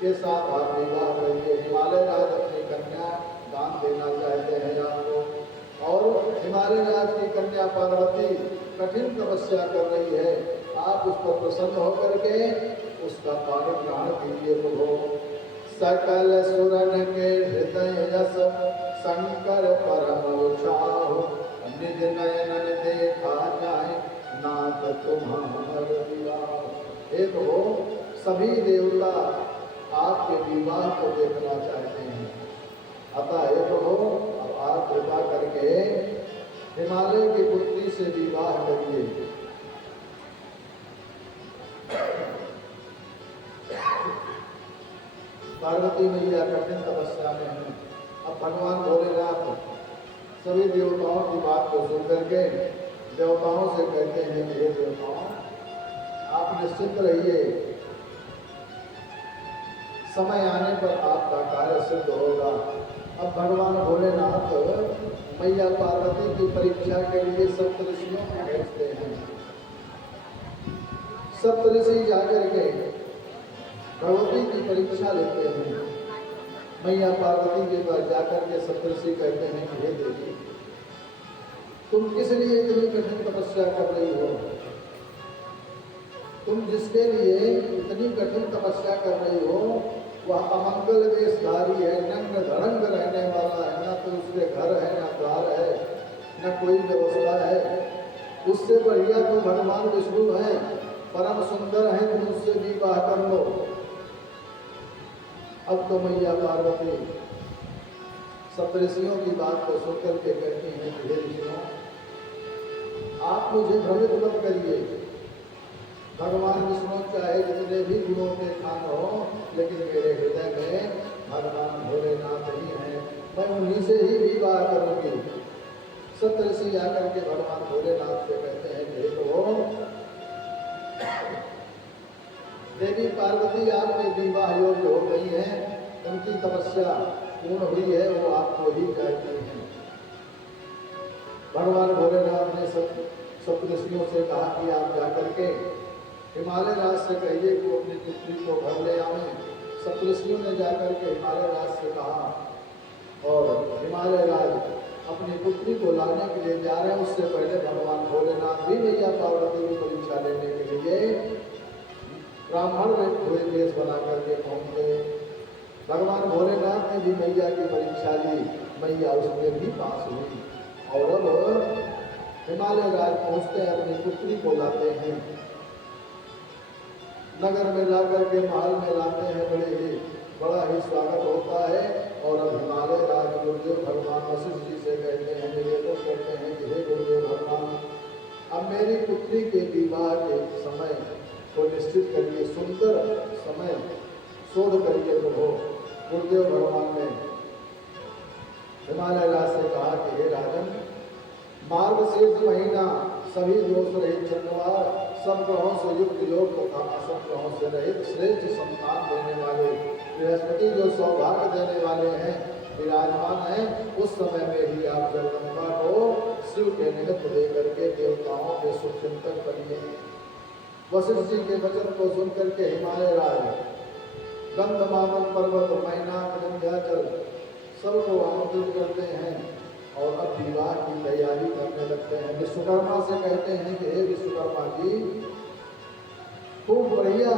के साथ आप विवाह करिए। हिमालय राज अपनी कन्या दान देना चाहते हैं आपको, और हिमालय राज की कन्या पार्वती कठिन तपस्या कर रही है, आप उस पर प्रसन्न होकर के उसका पालन ग्रहण कीजिए प्रभु। सकल सुरन के हृदय जस शंकर परम उछाहो, निज नयन देखा जाए नाथ तुम्हार विवाह। हे प्रभु, सभी देवता आपके विवाह को देखना चाहते हैं। अतः हे प्रभु, अब आप कृपा करके हिमालय की पुत्री से विवाह करिए। पार्वती मैया कठिन तपस्या में है। अब भगवान भोलेनाथ सभी देवताओं की बात को सुनकर के देवताओं से कहते हैं कि हे देवताओं, आप निश्चिंत रहिए, समय आने पर आपका कार्य सिद्ध होगा। अब भगवान भोलेनाथ मैया पार्वती की परीक्षा के लिए सप्तऋषियों को भेजते हैं। सप्तऋषि जाकर के भगवती की परीक्षा लेते हैं। मैया पार्वती के पास जाकर के सप्तऋषि कहते हैं कि हे देवी, तुम किस लिए इतनी कठिन तपस्या कर रही हो? तुम जिसके लिए इतनी कठिन तपस्या कर रही हो वह अमंगल वेशधारी है, नंग धड़ंग रहने वाला है, ना तो उसके घर है, ना द्वार है, न कोई व्यवस्था है। उससे बढ़िया तो भगवान विष्णु है, परम सुंदर है, तुम उससे विवाह कर लो। अब तो मैया पार्वती सप्तऋषियों की बात को सुनकर के कहती हैं कि हे ऋषियों, आप मुझे भ्रमित मत करिए। भगवान विष्णु चाहे जितने भी गुणों के खान हो, लेकिन मेरे हृदय में भगवान भोलेनाथ ही हैं, मैं उन्हीं से ही विवाह करूंगी। सप्तऋषि आकर के भगवान भोलेनाथ से कहते हैं कि तो देवी पार्वती आपके विवाह योग्य हो गई हैं, उनकी तपस्या पूर्ण हुई है, वो आपको ही कहती हैं। भगवान भोलेनाथ ने सप्तऋषियों से कहा कि आप जाकर के हिमालय राज से कहिए कि अपनी पुत्री को घर ले आवे। सप्तऋषियों ने जाकर के हिमालय राज से कहा, और हिमालय राज अपनी पुत्री को लाने के लिए जा रहे हैं। उससे पहले भगवान भोलेनाथ भी मैया पार्वती की परीक्षा लेने के लिए ब्राह्मण हुए वेश बना करके पहुंच गए। भगवान भोलेनाथ ने भी मैया की परीक्षा ली, मैया उसमें भी पास हुई, और अब हिमालय राज पहुंचते हैं, अपनी पुत्री को लाते हैं, नगर में ला करके महल में लाते हैं, बड़ा ही स्वागत होता है। और अब हिमालय राज गुरुदेव भगवान वशिष्ठ जी से कहते हैं, निवेदन करते हैं कि हे गुरुदेव भगवान, अब मेरी पुत्री के विवाह के समय को निश्चित करिए, सुंदर समय शोध करिए प्रभु। गुरुदेव भगवान ने हिमालय राज से कहा कि हे राजन, मार्गशीर्ष महीना, सभी दोष रहित चंद्रवार, सब ग्रहों से युक्त योग तथा असत ग्रहों से रहित श्रेष्ठ संतान देने वाले बृहस्पति जो सौभाग्य देने वाले हैं, विराजमान हैं, उस समय में ही आप जगदम्बा को शिव के निमित्त दे करके देवताओं के शुभ चिंतन करिए। वशिष्ठ जी के वचन को सुनकर के हिमालय राज गंधमादन पर्वत, मैनाक, विंध्याचल सबको आमंत्रित करते हैं, और अब विवाह की तैयारी करने लगते हैं। विश्वकर्मा से कहते हैं कि हे विश्वकर्मा जी, खूब बढ़िया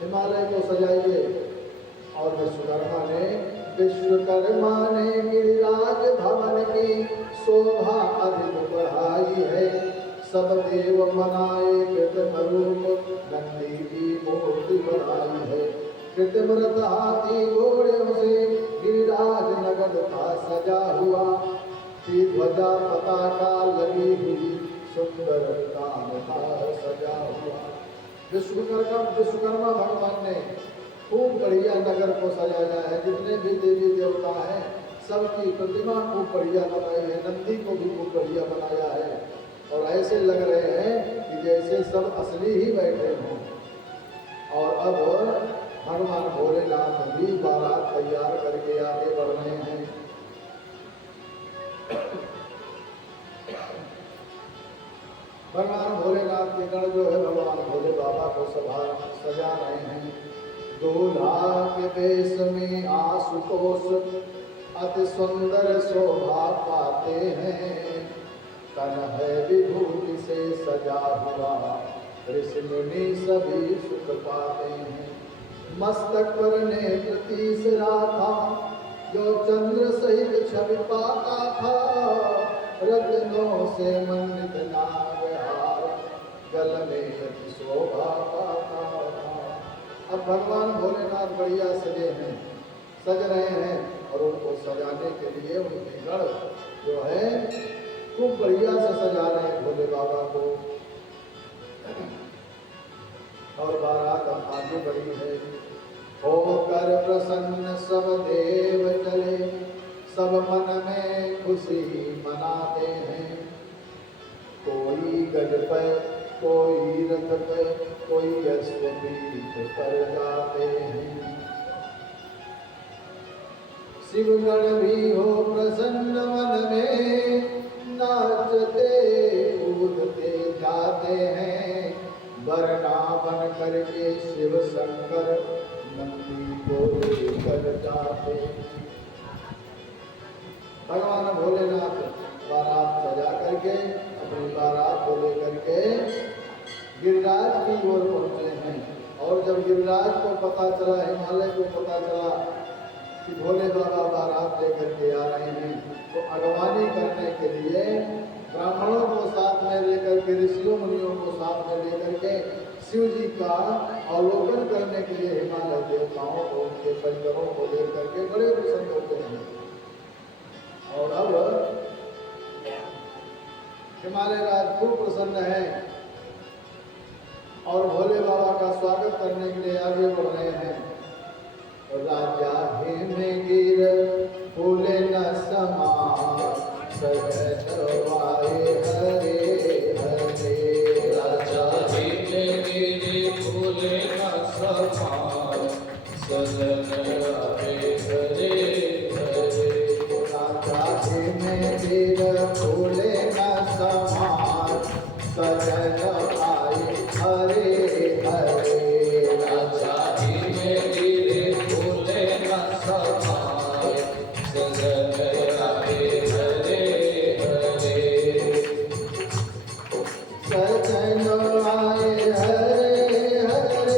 हिमालय को सजाइए। और विश्वकर्मा ने गिरिराज भवन की शोभा अधिक बढ़ाई है। सब देव मनाए कृत्रिम रूप नंदी की मूर्ति बनाई है। कृत्रिम रथ हाथी घोड़ों से गिरिराज नगर था सजा हुआ। की ध्वजा पताका लगी हुई सुंदर कानदार सजा हुआ। विश्वकर्मा भगवान ने खूब बढ़िया नगर को सजाया है। जितने भी देवी देवता हैं सबकी प्रतिमा खूब बढ़िया बनाई है। नंदी को भी खूब बढ़िया बनाया है और ऐसे लग रहे हैं कि जैसे सब असली ही बैठे हों। और अब भगवान भोलेनाथ भी बारात तैयार करके आगे बढ़ रहे हैं। भगवान भोलेनाथ के गण जो है भगवान भोले बाबा को सजा रहे हैं। दूल्हा के वेश में आशुतोष अति सुंदर शोभा पाते हैं। तन है विभूति से सजा हुआ ऋषि मुनि सभी सुख पाते हैं। मस्तक पर नेत्र तीसरा था जो चंद्र सहित छवि पाता था। रत्नों से मंडित नागहार गल में अति शोभा पाता था। अब भगवान भोलेनाथ बढ़िया सजे हैं, सज रहे हैं और उनको सजाने के लिए उनके गण जो है खूब बढ़िया से सजा रहे हैं भोले बाबा को। और बारात आगे बढ़ी है। होकर प्रसन्न सब देव चले, सब मन में खुशी मनाते हैं। कोई गज पर, कोई रथ पर, कोई अश्वपीठ पर जाते हैं। शिवगण भी हो प्रसन्न मन में, नाचते कूदते जाते हैं। वरना बन करके शिव शंकर नंदी को लेकर जाते हैं। भगवान भोलेनाथ बारात सजा करके अपनी बारात को लेकर के गिरिराज की ओर पहुंचे हैं। और जब गिरिराज को पता चला, हिमालय को पता चला कि भोले बाबा बारात लेकर के आ रहे हैं, तो अगवानी करने के लिए ब्राह्मणों को साथ में लेकर के, ऋषियों मुनियों को साथ में लेकर के शिव जी का अवलोकन करने के लिए हिमालय देवताओं को, उनके परिवारों को लेकर के बड़े प्रसन्न होते हैं। और अब हिमालय राज खूब प्रसन्न है और भोले बाबा का स्वागत करने के लिए आगे बढ़ रहे हैं। राजा हिमगिर फूले न समा सहजवाए हरे हरे। राजा हिमगिर फूले न समा सहजवाए हरे हरे। राजा हिमगिर फूले न समा सहजवाए हरे हरे। राजा हिमगिर फूले न समा सहजवाए हरे हरे। सजन आए हरे हरे,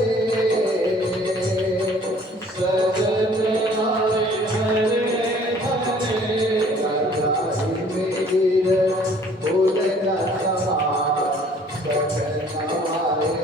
सजन आए हरे हरे। राजा हिमगिर फूले न समा सहजवाए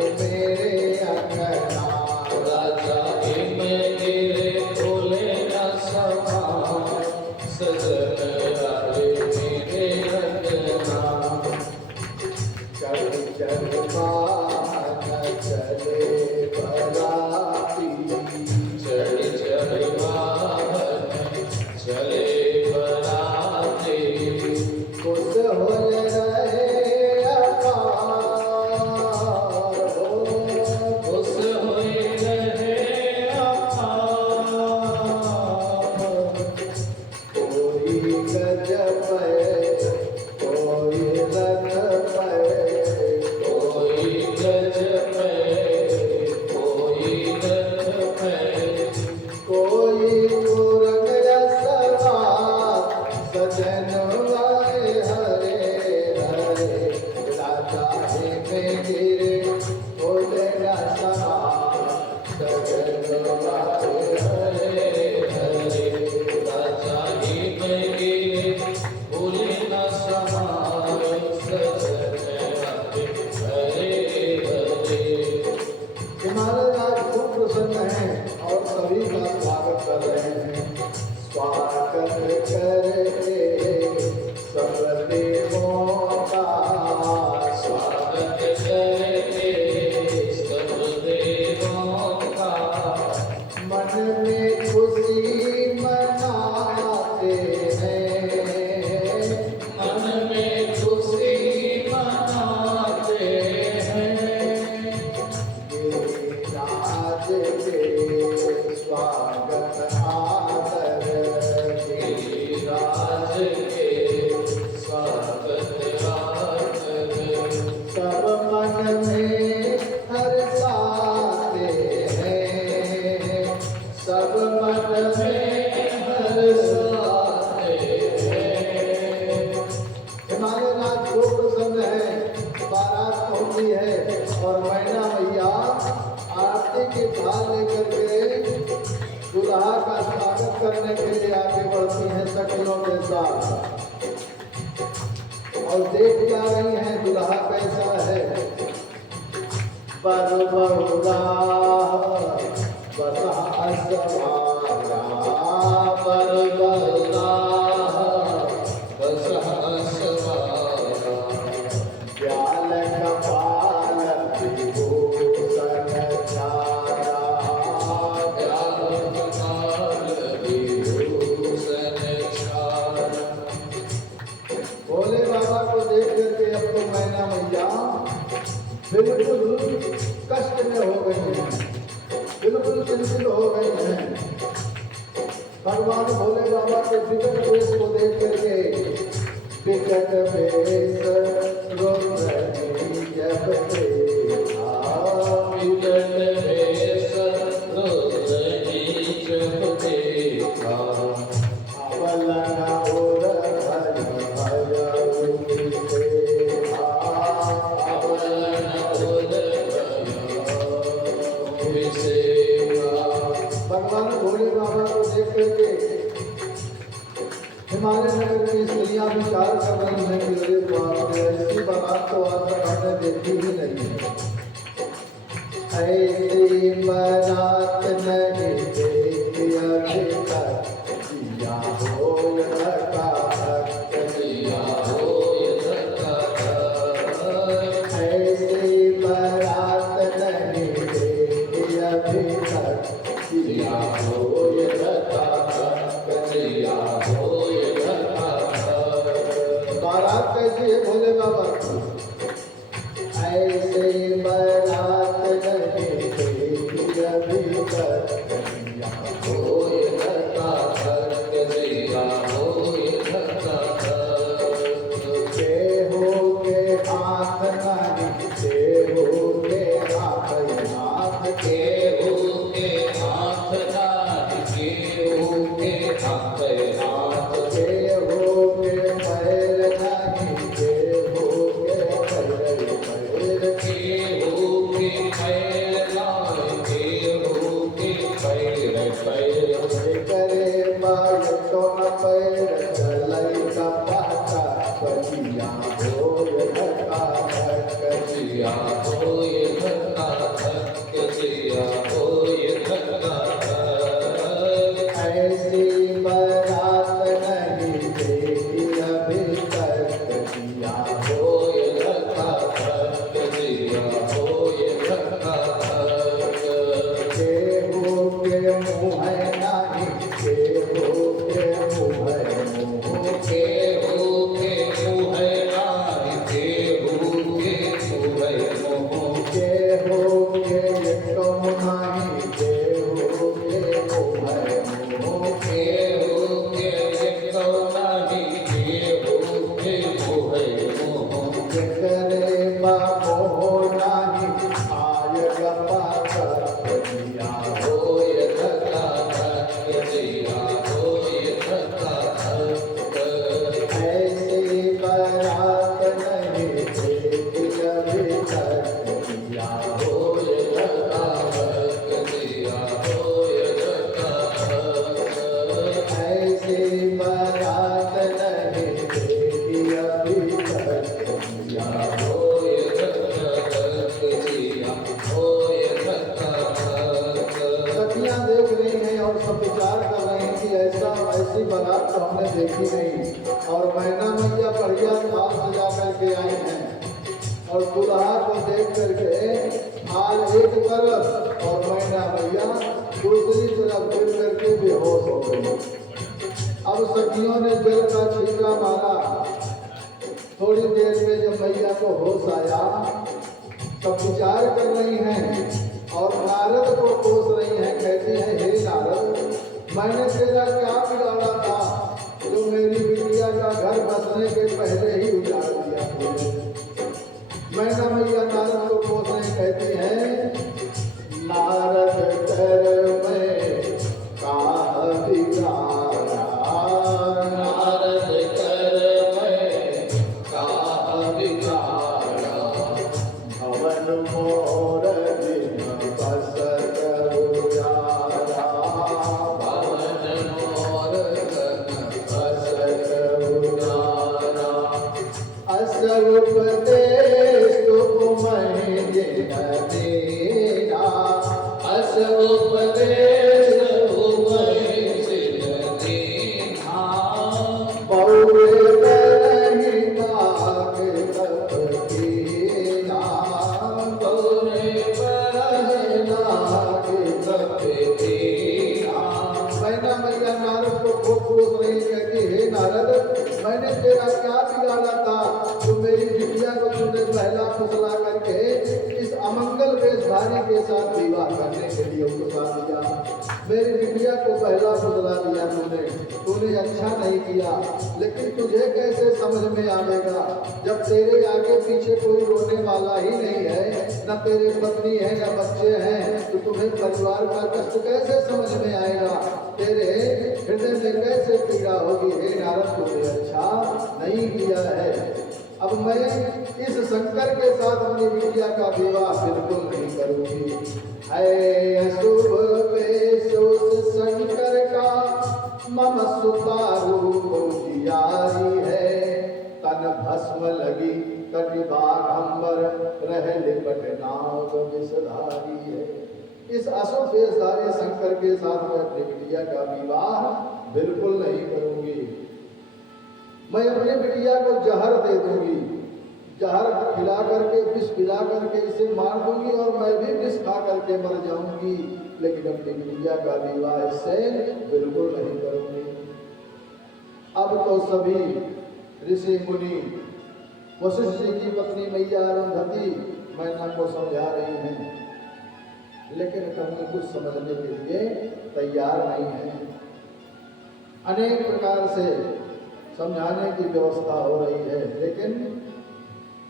सजन मारे हरे हरे राजा ही में गिरे भूले न समाए सजन मारे हरे हरे। हिमालय राज खूब प्रसन्न हैं और सभी का स्वागत कर रहे हैं। स्वागत करके सब देवों का, स्वागत करके सब देवों का मन में खुशी मनाते हैं, मन में खुशी मनाते हैं। राज के स्वागत आदर गिरिराज के स्वागत आदर सब मन में हर्षाते हैं, सब मन में हर्षाते हैं। हिमालय नाथ को प्रसन्न है। बारात पहुंची है और मैना मैया आरती की थाल लेकर के दुल्हा का स्वागत करने के लिए आगे बढ़ती हैं सखियों के साथ और देख जा रही हैं दुल्हा कैसा है। पर बहुरा बता सवारा, पर बहुरा बस हंसवारा ज्ञान कपाल विभूषण चारा, ज्ञान काल विभूषण छाया। भोले बाबा को देख करके अब तो मैना मैया बिल्कुल कष्ट में हो गई हैं, बिल्कुल चिंतित हो गई हैं। भगवान भोले बाबा के विकट वेश को देख करके विकट वेश रोमनी जब देखा, विकट वेश रोदनी जब देखा। अवलन और भय भय देखा, अवलन उद भय विसेका। भगवान भोले बाबा को देख करके हिमालय नगर की स्त्रियां विचार कर रही हैं कि अरे बाप रे, ऐसी बारात तो आज तक हमने देखी ही नहीं है। ऐसी बारात नहीं देखी अभी तक, जिया हो लगा भक्त जिया होय धका धक। ऐसी बारात नहीं देखी अभी तक, जिया होय धका धक। जिया होय धका धक। बारात कैसी है भोले बाबा की? ऐसे बारात नहीं देखी अभी तक, जिया होय धका धक। जिया होय धका धक। देहो के हाथ नहीं, देहो के हाथ हाथ के, केहू के हाथ नाहि, केहू के हाथ हाथ। देहो के पैर नहीं, देहो के पैर पैर, केहू के पैर नाहि, केहू के पैर पैर। करे बाल तो न पैर चलाई का पाता, बलिया हो धका धक, जिया होय धका धक। जिया होय धका धक। ऐसी बारात नहीं देखी अभी तक, जिया होय धका धक। जिया होय धका धक। केहू के मुँह नहीं, केहू के मुँह मुँह, केहू के मुँह नाहि, केहू के मुँह मुँह। केहू के एकदम नहीं, केहू के मुँह मुँह, केहू के एको नाहि, केहू के मुँह मुँह। करे बाबो नहीं आय गपा जिया होय धका धक। जिया होय धका धक। ऐसी बारात नहीं देखी अभी तक, जिया होय धका धक। बारात तो हमने देखी नहीं, और मैना मैया बढ़िया थाल सजा करके आई हैं और दूल्हा को देख करके थाल एक तरफ और मैना मैया दूसरी तरफ देख करके बेहोश हो गई। अब सखियों ने जल का छींटा मारा। थोड़ी देर में जब मैया को होश आया तब विचार कर रही हैं और नारद को कोस रही हैं, कहती हैं हे नारद, मैंने तेरा क्या बिगाड़ा था जो मेरी बिटिया का घर बसने के पहले ही उजाड़ दिया तूने। मैना मैया नारद को कोस रही, कहती हैं नारद कर में का बिगाड़ा, नारद कर में का बिगाड़ा, भवन मोर जिन बसत उजाड़ा, भवन मोर तन बसत उजाड़ा। असर असुपदेश तुमहि जिन दीना, अस उपदेश तुम्हें सिर दीना, बहुए करहि नाग तप कीना, गौरे पर नाग तप दीना। मैना मैया नारद को खूब पूछ रही, कहती हे नारद, मैंने तेरा क्या बिगाड़ा था जो मेरी बिटिया को तूने पहला फुसला करके इस अमंगल वेशधारी के साथ विवाह करने के लिए उकसा दिया। मेरी बिटिया को पहला फुसला दिया तूने अच्छा नहीं किया, लेकिन तुझे कैसे समझ में आएगा जब तेरे आगे पीछे कोई रोने वाला ही नहीं है, न तेरे पत्नी है न बच्चे हैं, तो तुम्हें परिवार का कष्ट कैसे समझ में आएगा, तेरे हृदय में कैसे पीड़ा होगी। हे नारद, तुमने अच्छा नहीं किया है। अब मैं इस शंकर के साथ अपनी बिटिया का विवाह बिल्कुल नहीं करूंगी। है अशुभ वेश उस शंकर का, मम सुता रूप जियारी है, तन भस्म लगी कटिबाघंबर, रह लिपट नाग विषधारी है। इस अशुभ वेशधारी शंकर के साथ मैं अपनी बिटिया का विवाह बिल्कुल नहीं करूंगी। मैं अपनी बिटिया को जहर दे दूंगी, जहर खिला करके विष खिला करके इसे मार दूंगी और मैं भी विष खा करके मर जाऊंगी, लेकिन अपनी बिटिया का विवाह इससे बिल्कुल नहीं करूंगी। अब तो सभी ऋषि मुनि वशिष्ठ जी की पत्नी मैया अरुंधति मैना को समझा रही हैं, लेकिन कहीं कुछ समझने के लिए तैयार नहीं है। अनेक प्रकार से समझाने की व्यवस्था हो रही है, लेकिन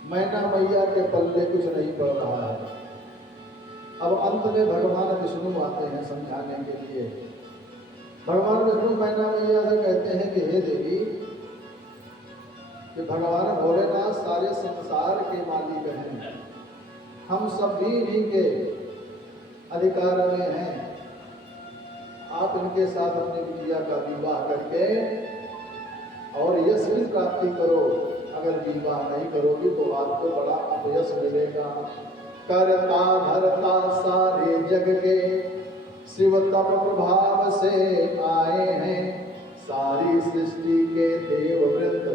मैना मैया के पल्ले कुछ नहीं पड़ रहा है। अब अंत में भगवान विष्णु आते हैं समझाने के लिए। भगवान विष्णु मैना मैया से कहते हैं कि हे देवी, कि भगवान भोलेनाथ सारे संसार के मालिक हैं, हम सब भी इन्हीं के अधिकार में हैं। आप इनके साथ अपनी बिटिया का विवाह करके और यश की प्राप्ति करो। अगर विवाह नहीं करोगी तो आपको बड़ा अपयश मिलेगा। करता धरता सारे जग के, शिव तप प्रभाव से आए हैं, सारी सृष्टि के देव वृंद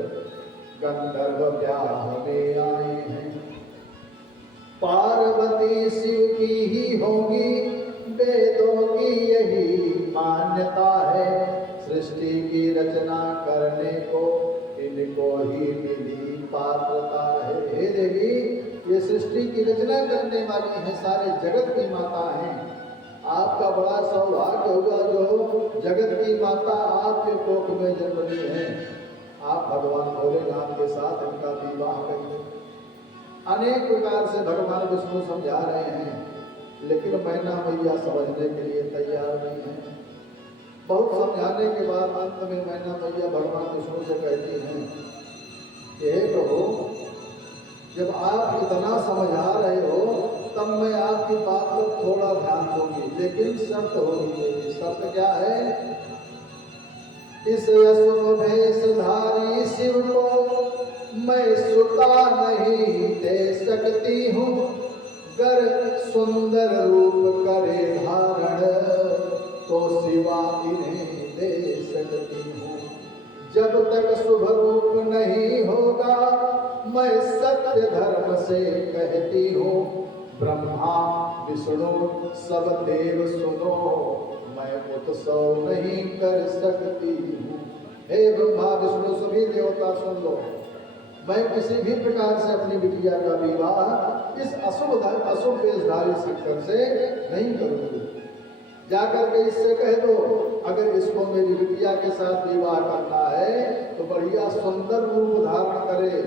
गंधर्व ब्याह में आए हैं। पार्वती शिव की ही होगी, वेदों की यही मान्यता है, सृष्टि की रचना करने को इनको ही मिली पात्रता है। हे देवी, ये सृष्टि की रचना करने वाली है, सारे जगत की माता हैं। आपका बड़ा सौभाग्य होगा जो जगत की माता आपके कोख में जन्म ली है। आप भगवान भोलेनाथ के साथ इनका विवाह करिए। अनेक प्रकार से भगवान विष्णु समझा रहे हैं, लेकिन मैना मैया समझने के लिए तैयार नहीं है। बहुत समझाने के बाद अंत में मैना मैया भगवान विष्णु से कहती हैं कि हे प्रभु, जब आप इतना समझा रहे हो तब मैं आपकी बात पर थोड़ा ध्यान दूंगी, लेकिन शर्त होगी। मेरी शर्त क्या है? इस अशुभ भेषधारी शिव को मैं सुता नहीं दे सकती हूँ, गर सुंदर रूप करे धारण तो सिवा इन्हें दे सकती हूँ। शुभ रूप नहीं होगा, मैं सत्य धर्म से कहती हूँ। ब्रह्मा विष्णु सब देव सुनो, मैं उत्सव नहीं कर सकती हूँ। हे ब्रह्मा विष्णु सभी देवता सुन लो, मैं किसी भी प्रकार से अपनी बिटिया का विवाह इस अशुभ वेशधारी शंकर से नहीं करूंगी। जाकर के इससे कह दो, अगर इसको मेरी बिटिया के साथ विवाह करना है तो बढ़िया सुंदर रूप धारण करे,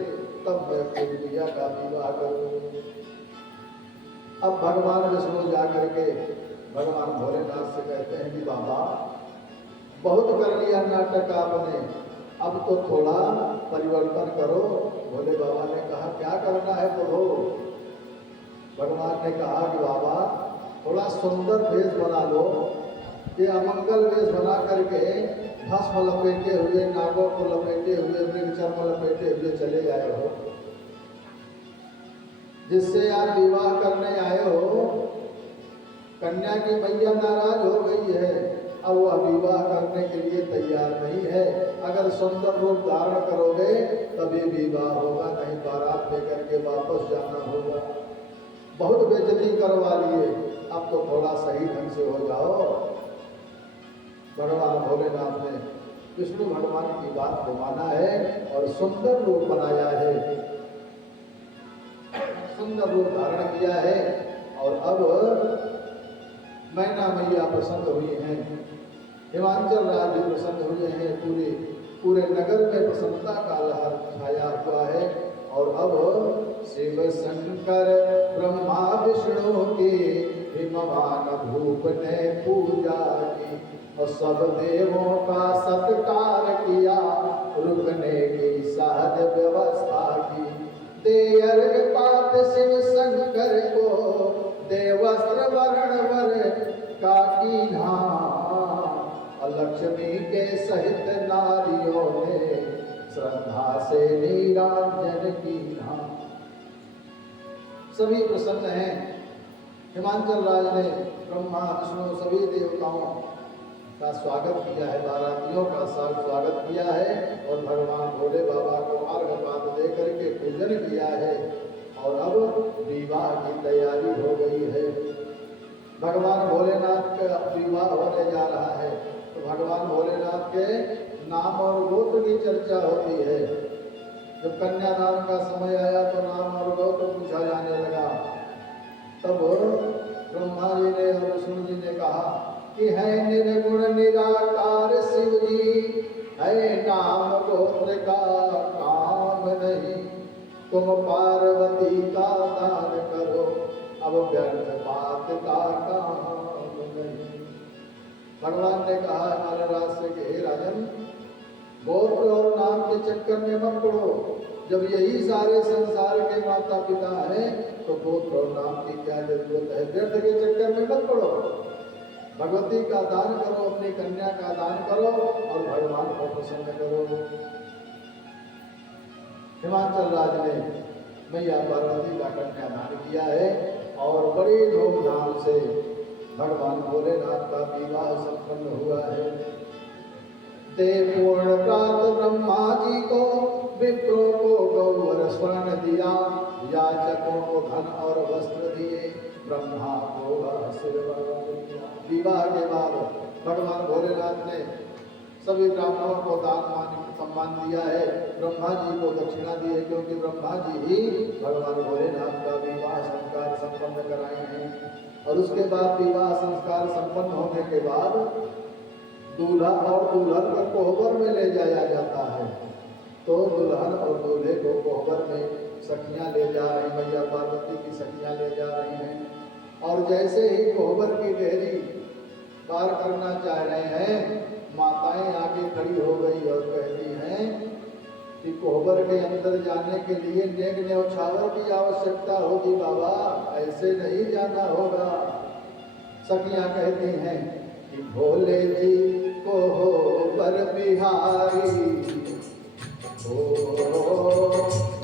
तब मैं अपनी बिटिया का विवाह करूंगी। अब भगवान विष्णु जाकर के भगवान भोलेनाथ से कहते हैं कि बाबा बहुत कर लिया नाटक आपने, अब तो थोड़ा परिवर्तन करो। भोले बाबा ने कहा क्या करना है प्रभु? भगवान ने कहा कि बाबा थोड़ा सुंदर वेश बना लो, ये अमंगल वेश बना करके भस्म लपेटे हुए, नागों को लपेटे हुए, मृग चर्म लपेटे हुए चले आए हो। जिससे आप विवाह करने आए हो, कन्या की मैया नाराज हो गई है, अब वह विवाह करने के लिए तैयार नहीं है। अगर सुंदर रूप धारण करोगे तभी विवाह होगा, नहीं बारात लेकर के वापस जाना होगा। बहुत बेइज्जती करवा लिए, अब तो थोड़ा सही ढंग से हो जाओ। भगवान भोलेनाथ ने विष्णु भगवान की बात को माना है और सुंदर रूप बनाया है, सुंदर रूप धारण किया है। और अब मैना मैया प्रसन्न हुई हैं, हिमाचल राज्य प्रसन्न हुए हैं, पूरे नगर में प्रसन्नता का लहर छाया हुआ है। और अब शिव शंकर ब्रह्मा विष्णु की हिमवान भूप ने पूजा की और सब देवों का सत्कार किया, रुकने की सहज व्यवस्था की। दे अर्घ पात शिव शंकर को, दे वस्त्र वर्ण वर का कीन्हा, लक्ष्मी के सहित नारियों ने श्रद्धा से नीराजन कीन्हा। सभी प्रसन्न हैं। हिमाचल राज ने ब्रह्मा विष्णु सभी देवताओं का स्वागत किया है, बारातियों का स्वागत किया है और भगवान भोले बाबा को अर्घपात दे करके पूजन किया है। और अब विवाह की तैयारी हो गई है। भगवान भोलेनाथ का विवाह होने जा रहा है तो भगवान भोलेनाथ के नाम और गोत्र की चर्चा होती है। जब कन्यादान का समय आया तो नाम और गोत्र पूछा जाने लगा। तब ब्रह्मा जी ने और विष्णु जी ने कहा कि है निर्गुण निराकार शिव जी, है नाम गोत्र का काम नहीं, तुम पार्वती का दान करो, अब व्यर्थ बात का काम नहीं। भगवान ने कहा हमारे राज से कि हे राजन, गोत्र और नाम के चक्कर में मत पड़ो। जब यही सारे संसार के माता पिता हैं तो गोत्र और नाम की क्या जरूरत है? व्यर्थ के चक्कर में मत पड़ो। भगवती का दान करो, अपनी कन्या का दान करो और भगवान को प्रसन्न करो। हिमाचल राज ने मैया पार्वती का कन्यादान किया है और बड़ी धूमधाम से भगवान भोलेनाथ का विवाह संपन्न हुआ है। देव पूर्ण प्राप्त ब्रह्मा जी को, विप्रों को गौवर स्वर्ण दिया, याचकों को धन और वस्त्र दिए, ब्रह्मा को आशीर्वाद दिया। विवाह के बाद भगवान भोलेनाथ ने सभी ब्राह्मणों को दान सम्मान दिया है। ब्रह्मा जी को दक्षिणा दी है क्योंकि ब्रह्मा जी ही भगवान भोलेनाथ का विवाह संस्कार संपन्न कराए हैं। और उसके बाद विवाह संस्कार संपन्न होने के बाद दूल्हा और दुल्हन को कोहबर में ले जाया जाता है। तो दुल्हन और दूल्हे को कोहबर में सखियां ले जा रही, मैया पार्वती की सखियां ले जा रही हैं। और जैसे ही कोहबर की डेहरी पार करना चाह रहे हैं, माताएं आगे खड़ी हो गई और कहती हैं कि कोहबर के अंदर जाने के लिए नेक न्यौछावर की आवश्यकता होगी बाबा, ऐसे नहीं जाना होगा। सखियां कहती हैं कि भोले जी को हो पर बिहारी, ओ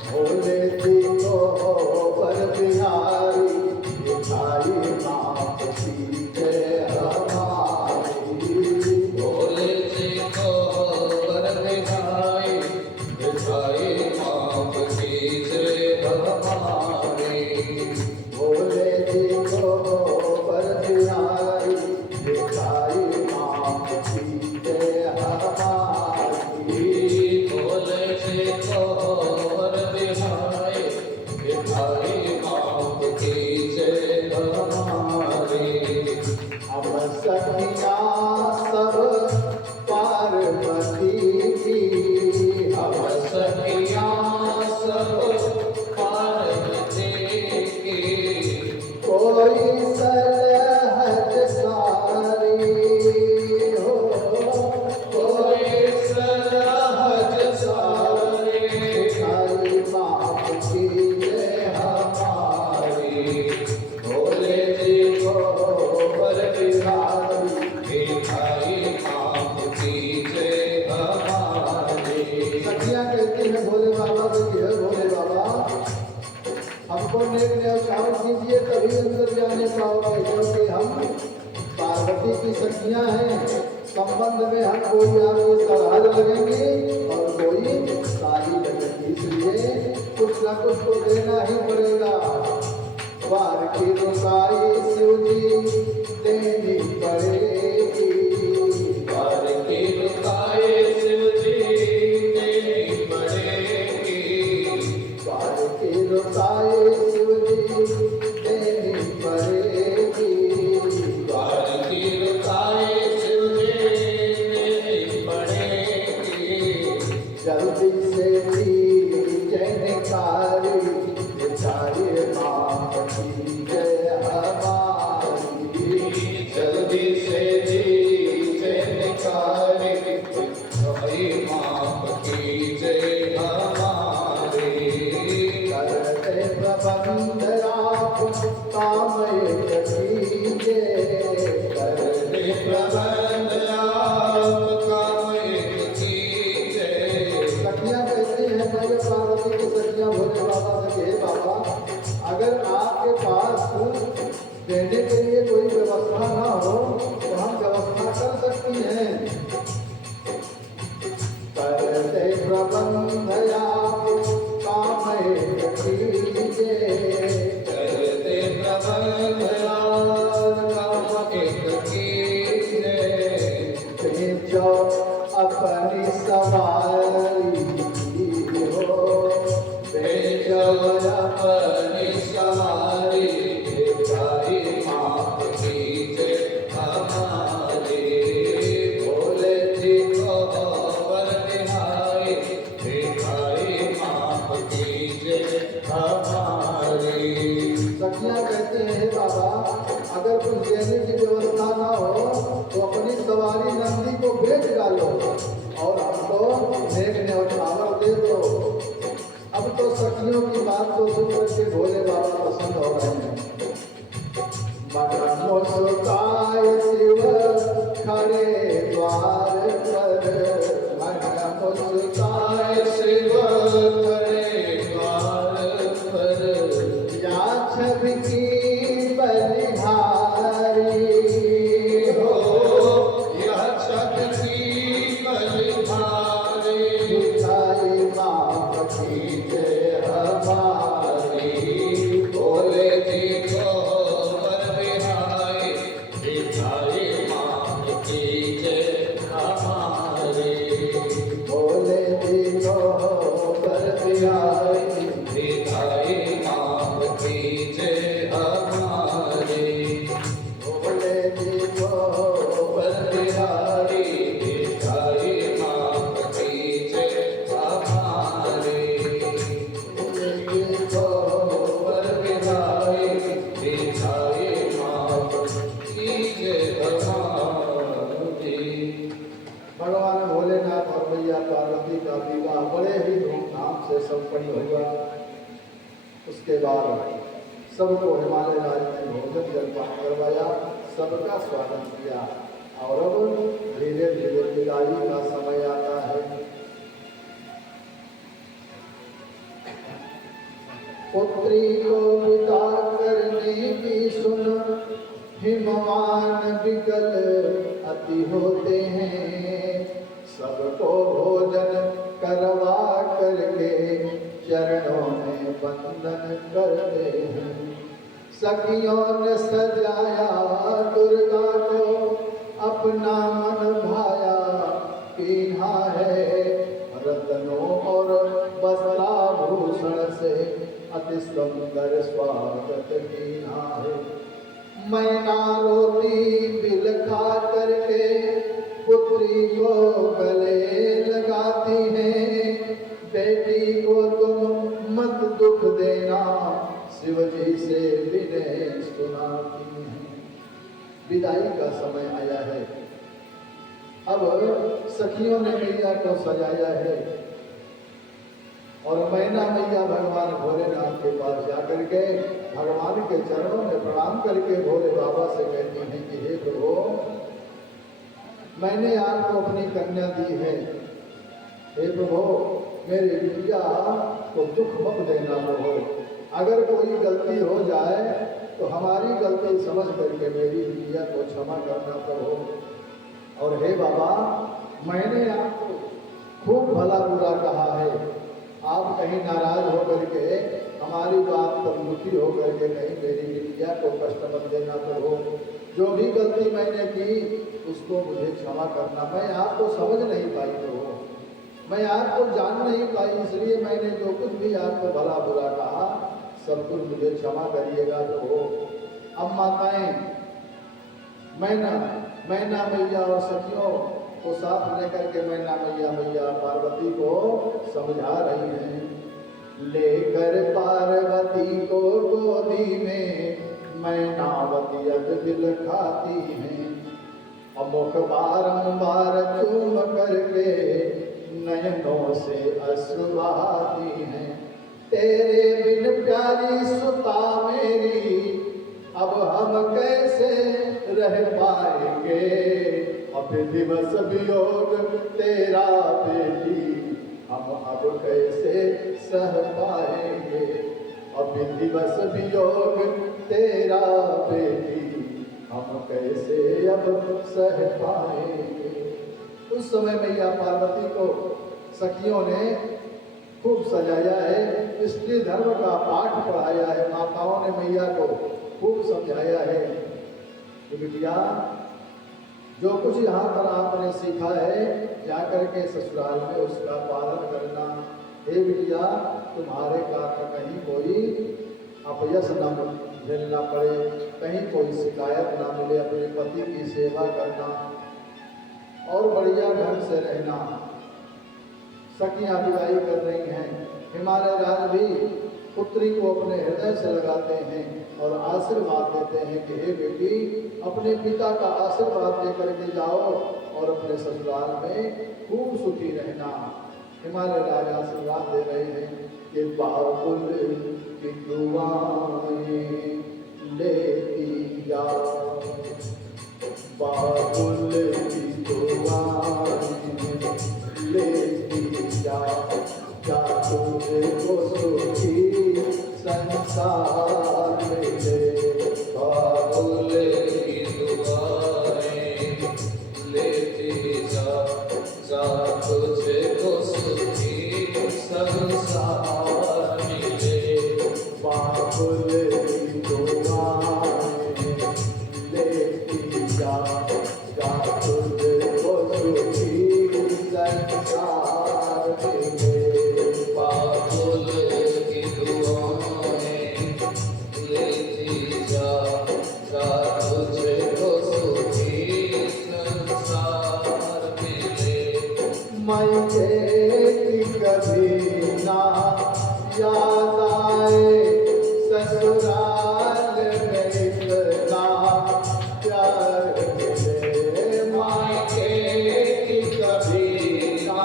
भोले जी को हो पर बिहारी, दिखाई माप सीधे हमारी। भोले जी को वर दिखाई, सखियाँ सब पार्वती की अब सखियाँ सब पार्वती की कोई सलहज सारी हो कोई सरहज सारे सारी बाप की जय हमारी भोले जी को बर बिहारी मिठाई माप की जय हमारी सखियाँ कहती हैं भोले बाबा से कि हे भोले बाबा हमको नेक न्यौछावर कीजिए तभी अंदर जाने पाओगे क्योंकि हम पार्वती की सखियाँ हैं संबंध में हम कोई आपके सरहद लगेंगे और कोई साली लगेंगी इसलिए कुछ ना कुछ तो देना ही पड़ेगा वार की रुकाई शिव जी देनी पड़ेगी द्वार की रुकाए शिव जी देनी पड़ेगी वार की रुकाई शिव जी देनी पड़ेगी द्वार की रुकाए शिव जी देनी पड़ेगी जल्दी से भी जयकारी बेचारे बाप की जय हमारी जल्दी से जी से निकाले भाई माप की जय हमारी करते प्रबंध आप काम एक कीजिए करते प्रबंध आप काम एक कीजिए सखियाँ कहती हैं मैं पार्वती की सखियाँ भोले बाबा से हे बाबा अगर आपके पास देने के लिए कोई व्यवस्था ना हो तो हम व्यवस्था कर सकती हैं करते प्रबंध आप काम एक कीजिए करते प्रबंध आप काम एक कीजिए भेजो अपनी सवारी हो भेजो अपनी सवारी मिठाई माप की जय हमारी भोले जी को बर बिहारी मिठाई माप की जय हमारी सखियाँ कहते हैं हे बाबा अगर कुछ देने की व्यवस्था ना हो तो अपनी सवारी नंदी को बेच डालो और हमको नेक न्यौछावर दे दो अब तो सखियों की बात को सुन करके भोले बाबा पसंद हो रहे हैं मन मुस्काए शिव खड़े द्वार पर मन मुस्काए शिव करे द्वार पर या छवि की बलिहारी हो यह शक्ति बलिहारी मिठाई माप की जय हमारी भोले जी को बर बिहारी मिठाई माप की जय हमारी भोले जी को कर बिहारी मिठाई माप की जय हमारी भोले जी को बर बिहारी मिठाई माप की जय हमारी भोले जी को बर बिहारी मिठाई माप की जय हमारी भगवान भोलेनाथ और मैया पार्वती का विवाह बड़े ही धूमधाम से संपन्न हुआ उसके बाद सबको हिमालय राज ने भोजन जलपान करवाया सबका स्वागत किया और अब धीरे धीरे विदाई का समय आता है पुत्री को विदा करने की सुन हिमवान विकल अति होते हैं सबको भोजन करवा करके चरणों में वंदन करते हैं सखियों ने सजाया दुर्गा को अपना मन भाया पीना है रत्नों और वस्त्राभूषण से अति सुंदर स्वागत कीना है मैना रोती बिलखा विदाई का समय आया है। अब सखियों ने मैया को सजाया है और मैना मैया भगवान भोलेनाथ के पास जाकर के भगवान के चरणों में प्रणाम करके भोले बाबा से कहती हैं कि हे प्रभु, मैंने आपको अपनी कन्या दी है। हे प्रभु, मेरे बिटिया को दुख मत देना प्रभु। अगर कोई गलती हो जाए तो हमारी गलती समझ करके मेरी बिटिया को क्षमा करना प्रभु। और हे बाबा, मैंने आपको खूब भला बुरा कहा है, आप कहीं नाराज होकर के हमारी बात पर दुखी होकर के कहीं मेरी बिटिया को कष्ट मत देना प्रभु। जो भी गलती मैंने की उसको मुझे क्षमा करना। मैं आपको समझ नहीं पाई प्रभु, मैं आपको जान नहीं पाई, इसलिए मैंने जो कुछ भी आपको भला बुरा कहा सब कुछ मुझे क्षमा करिएगा प्रभु। अब माताएं मैना मैया और सखियों को साथ लेकर के मैना मैया पार्वती को समझा रही हैं। लेकर पार्वती को गोदी में मैनावती दिल खाती हैं, मुख बारंबार चूम करके नयनों से अश्रु बहाती हैं। तेरे बिन प्यारी सुता मेरी अब हम कैसे रह पाएंगे, अब दिवस वियोग तेरा बेटी हम अब कैसे सह पाएंगे, अब दिवस वियोग तेरा बेटी हम कैसे अब सह पाएंगे। उस समय मैया पार्वती को सखियों ने खूब सजाया है, स्त्री धर्म का पाठ पढ़ाया है, माताओं ने मैया को खूब समझाया है कि बिटिया, जो कुछ यहाँ पर आपने सीखा है जाकर के ससुराल में उसका पालन करना। हे बिटिया, तुम्हारे कारण कहीं कोई अपयश न झेलना पड़े, कहीं कोई शिकायत ना मिले, अपने पति की सेवा करना और बढ़िया ढंग से रहना। सखियां विदाई कर रही हैं। हिमालय राज भी पुत्री को अपने हृदय से लगाते हैं और आशीर्वाद देते हैं कि हे बेटी, अपने पिता का आशीर्वाद लेकर के जाओ और अपने ससुराल में खूब सुखी रहना। हिमालय राज आशीर्वाद दे रहे हैं कि बाबुल की दुआएं लेती जा, बाबुल की दुआएं लेती जा, जा तुझको सुखी संसार मिले। बाबुल की दुआएं लेती जा, जा तुझको सुखी संसार मिले। बाबुल की दुआएं लेती जा, जा तुझको सुखी संसार मिले। बाबुल की दुआएं लेती जा, जा तुझको सुखी संसार मिले। मायके की कभी ना याद आए, ससुराल में इतना प्यार मिले। मायके की कभी ना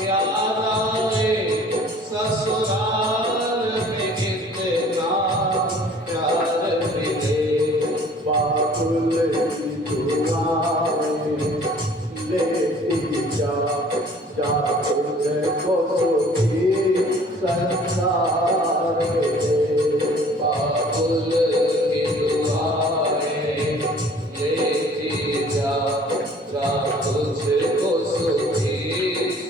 याद आए, ससुराल में कितना प्यार मिले। बाबुल की दुआएं लेती जा, जा तुझको सुखी संसार मिले। बाबुल की दुआएं लेती जा, जा तुझको सुखी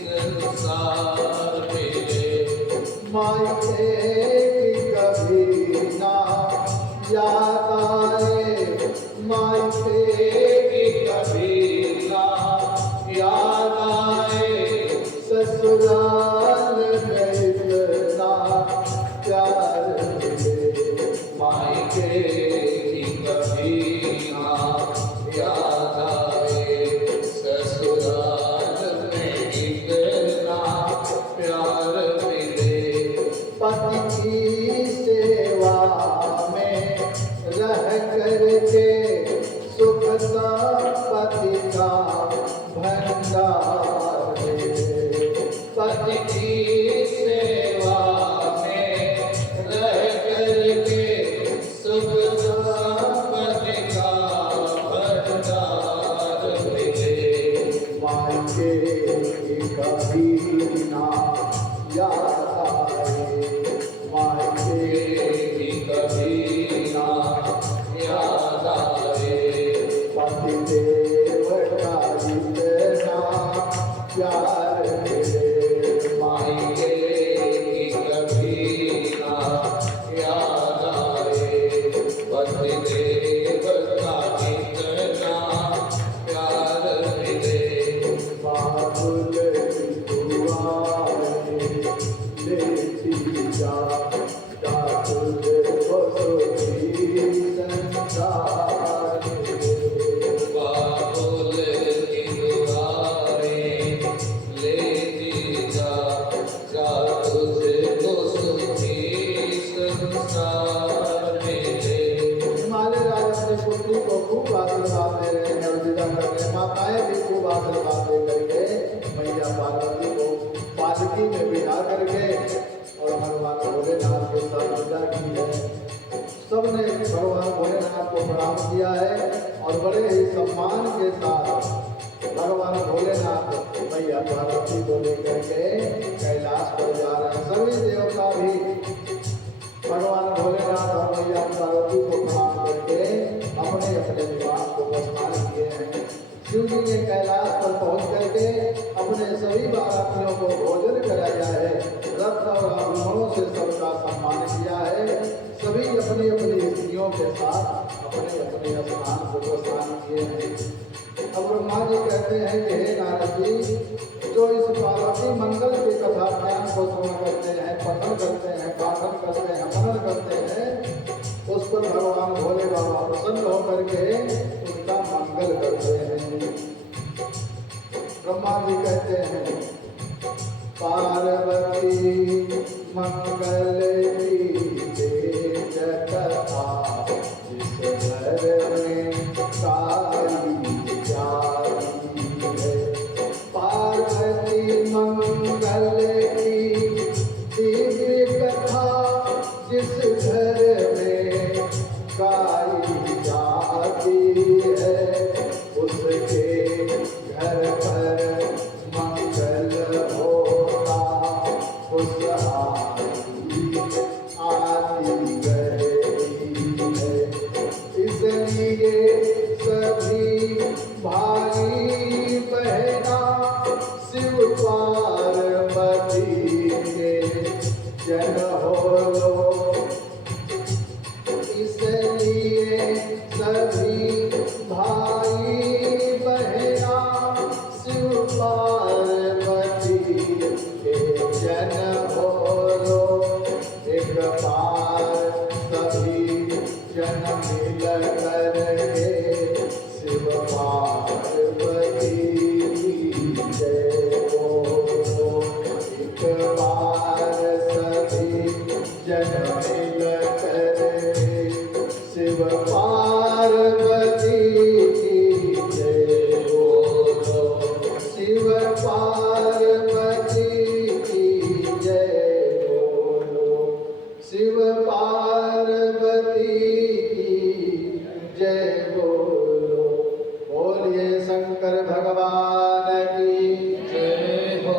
संसार मिले। मायके की कभी ना याद आए, मायके की कभी ना याद आए, ससुराल में इतना प्यार मिले। मायके की कभी ना याद आए, ससुराल में इतना प्यार मिले। पति की सेवा में रह करके संपत्ति का भंडार है। पति की सेवा में रह करके सुख संपत्ति का भंडार मिले। मायके कभी ना याद आए, मायके की कभी ना याद आए। पति देव का इतना प्यार है। मायके की कभी ना याद आए। पति देव का इतना प्यार मिले। बाबुल की दुआएं लेती जा, तुझे बसोगी संसार में। बाबुल की दुआएं लेती जा तुझको सुखी संसार मिले। हिमालय राजा अपनी पुत्री को खूब आशीर्वाद दे रहे हैं और विदा कर रहे हैं। माताएं भी खूब आशीर्वाद दे करके मैया पार्वती को पालकी में बिठा करके और भगवान भोलेनाथ के साथ विदा की है। सबने भगवान भोलेनाथ को प्रणाम किया है और बड़े ही सम्मान के साथ भगवान भोलेनाथ मैया पार्वती को लेकर के कैलाश पर जा रहे हैं। सभी देवता भी भगवान भोलेनाथ और मैया पार्वती को प्रणाम करके अपने अपने निवास को प्रस्थान किए हैं। शिव जी ने कैलाश पर पहुंच करके अपने सभी बारातियों को भोजन कराया है। रत्न और आभूषणों से सबका सम्मान किया है। सभी अपनी अपनी स्त्रियों के साथ अपने अपने स्थान को प्रस्थान किए हैं। अब ब्रह्मा जी कहते हैं कि हे नारद जी, जो इस पार्वती मंगल की कथा ज्ञान को श्रवण करते हैं, पठन करते हैं, पाठन करते हैं, मनन करते हैं, उस पर भगवान भोले बाबा प्रसन्न होकर के उनका मंगल करते हैं। ब्रह्मा जी कहते हैं पार्वती मंगल की तेज कथा, जिस घर में काली जाती है। पार्वती मंगल की दिव्य कथा, जिस घर में काली जाती है, उसके घर पर मंगल होता, खुशहाली आती रहती है। इसलिए सभी भाई बहना शिव पार्वती के जन हो लो। इसलिए सभी भाई बहना शिव पार्वती के जन हो लो। एक बार सभी जन मिल करके शिव पार्वती की जय बोलो। एक बार सभी जन मिल करके शिव पार्वती की जय बोलो। शिव पार्वती की जय बोलो। शिव पार्वती की जय बोलो। बोलिए शंकर भगवान की जय हो।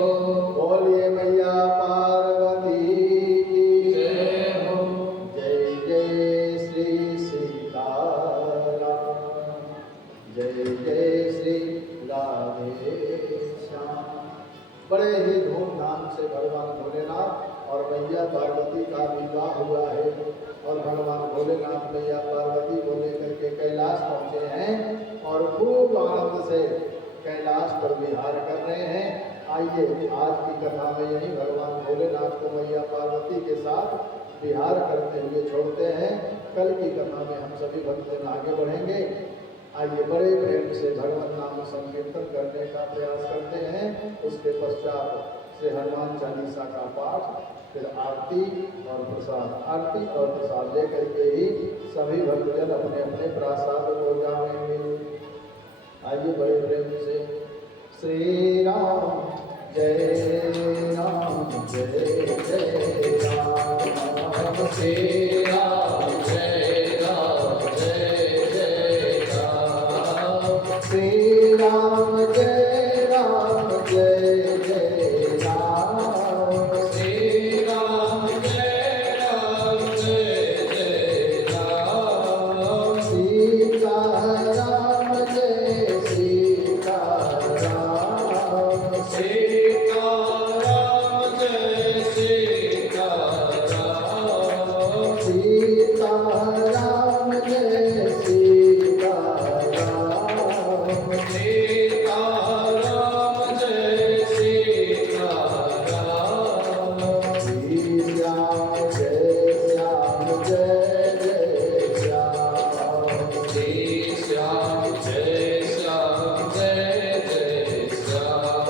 बोलिए मैया पार्वती की जय हो। जय जय श्री सीताराम, जय जय श्री राधे श्याम। बड़े ही धूमधाम से भगवान भोलेनाथ और मैया पार्वती का विवाह हुआ है और भगवान भोलेनाथ मैया पार्वती को लेकर के कैलाश पहुँचे हैं और खूब आनंद से कैलाश पर विहार कर रहे हैं। आइए आज की कथा में यही भगवान भोलेनाथ को मैया पार्वती के साथ विहार करते हुए छोड़ते हैं। कल की कथा में हम सभी भक्तजन आगे बढ़ेंगे। आइए बड़े प्रेम से भगवान नाम संकीर्तन करने का प्रयास करते हैं। उसके पश्चात से हनुमान चालीसा का पाठ, फिर आरती और प्रसाद। आरती और प्रसाद लेकर के ही सभी भक्तजन अपने अपने प्रसाद को जाएंगे। आइए बड़े प्रेम से श्री राम जय राम जय जय राम श्री राम जय राम जय जय राम श्री राम जय राम जय जय राम श्री राम जय राम जय जय राम सीता राम जय सीता राम सीता राम जय सीता राम सीता राम जय सीता राम सीता राम जय सीता राम श्री राम जय श्याम जय श्याम जय श्याम जय जय श्याम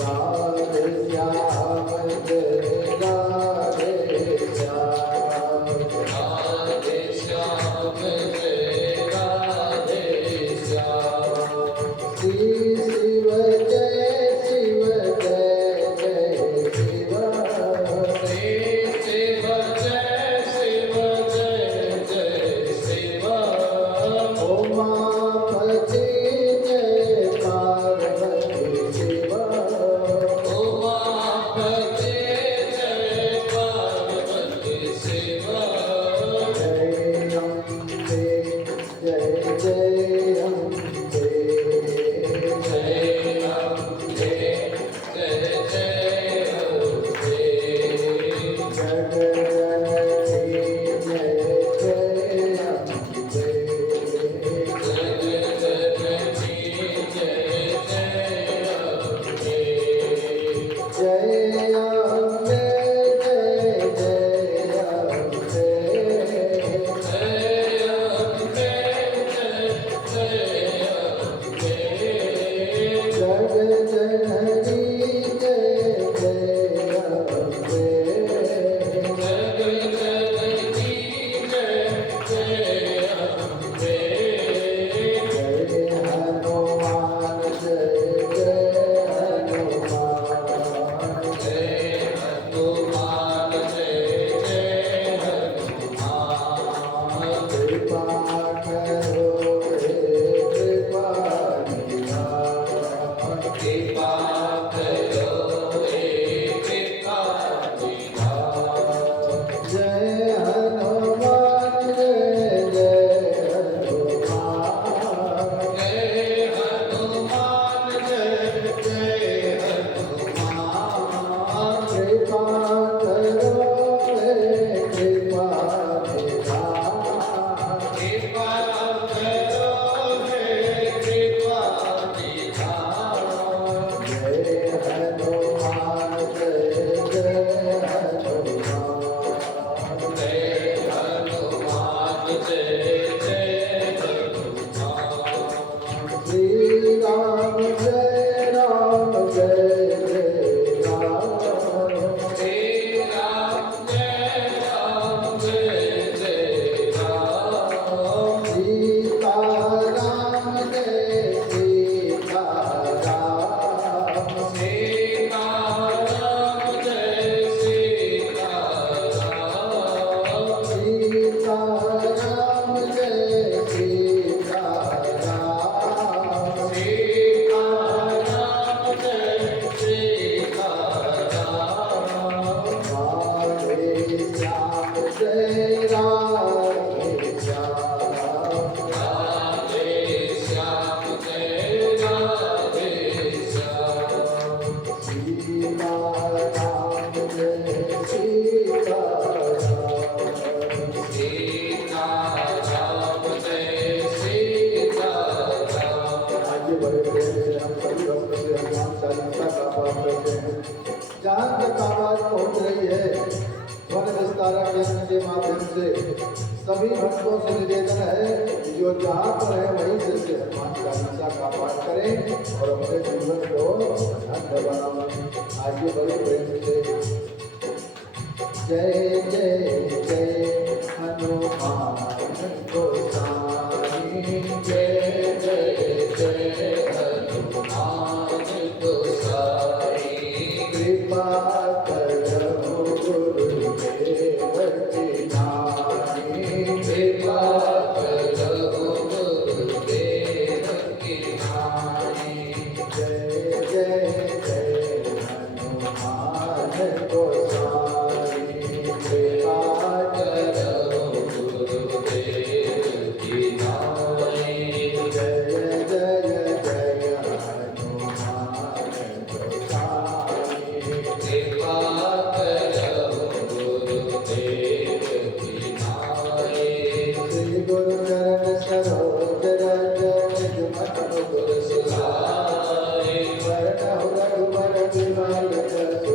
राधे श्याम जय राधे श्याम राधे श्याम जय राधे श्याम श्री शिव जय शिव जय जय शिव श्री शिव जय शिव जय जय शिव उमापति जय पार्वती शिव उमापति जय पार्वती शिव जय अम्बे जय जय अम्बे जय अम्बे जय जय अम्बे जगदलि जय जय अम्बे जगदलि जय जय अम्बे जय अम्बे जय जय अम्बे जय अम्बे जय जय अम्बे जगदलि जय जय अम्बे जगदलि जय जय अम्बे जय हनुमान जय जय हनुमान जय हनुमान जय जय हनुमान कृपा करो हे कृपा निधान कृपा करो हे कृपा निधान जय हनुमान जय जय हनुमान जय हनुमान जय जय हनुमान कृपा करो हे कृपा निधान कृपा करो हे कृपा निधान जय हनुमान जय जय हनुमान जय हनुमान जय जय हनुमान श्री राम जय जय राम श्री राम जय जय राम सीता राम जय सीता राम सीता राम जय सीता राम सीता राम जय सीता राम सीता राम जय सीता राम राधे श्याम जय राधे श्याम राधे श्याम जय राधे श्याम सीता राम जय सीता राम सीता राम जय सीता राम आगे बड़े प्रेम से हम सभी भक्त से हनुमान चालीसा का पाठ करते हैं। जहाँ तक आवाज पहुँच रही है वन विस्तारक यज्ञ के माध्यम से सभी भक्तों से निवेदन है कि जो जहाँ पर है वहीं से हनुमान चालीसा का पाठ करें और अपने जीवन को धन्य बनाएं। आइए बड़े प्रेम से जय जय जय हनुमान गोसाई जय जय जय मनुपुर सुधारे वरनहु रघुवर विमल जसु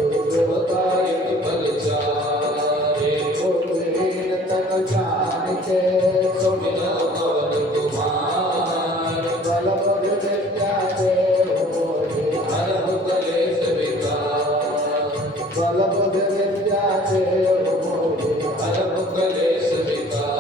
होताय फल चारे बुद्धिहीन तनु जानिके सुमिरो पवन कुमार बल बुद्धि विद्या देहु मोहि हरहु कलेश विकार बल बुद्धि विद्या देहु मोहि हरहु कलेश विकार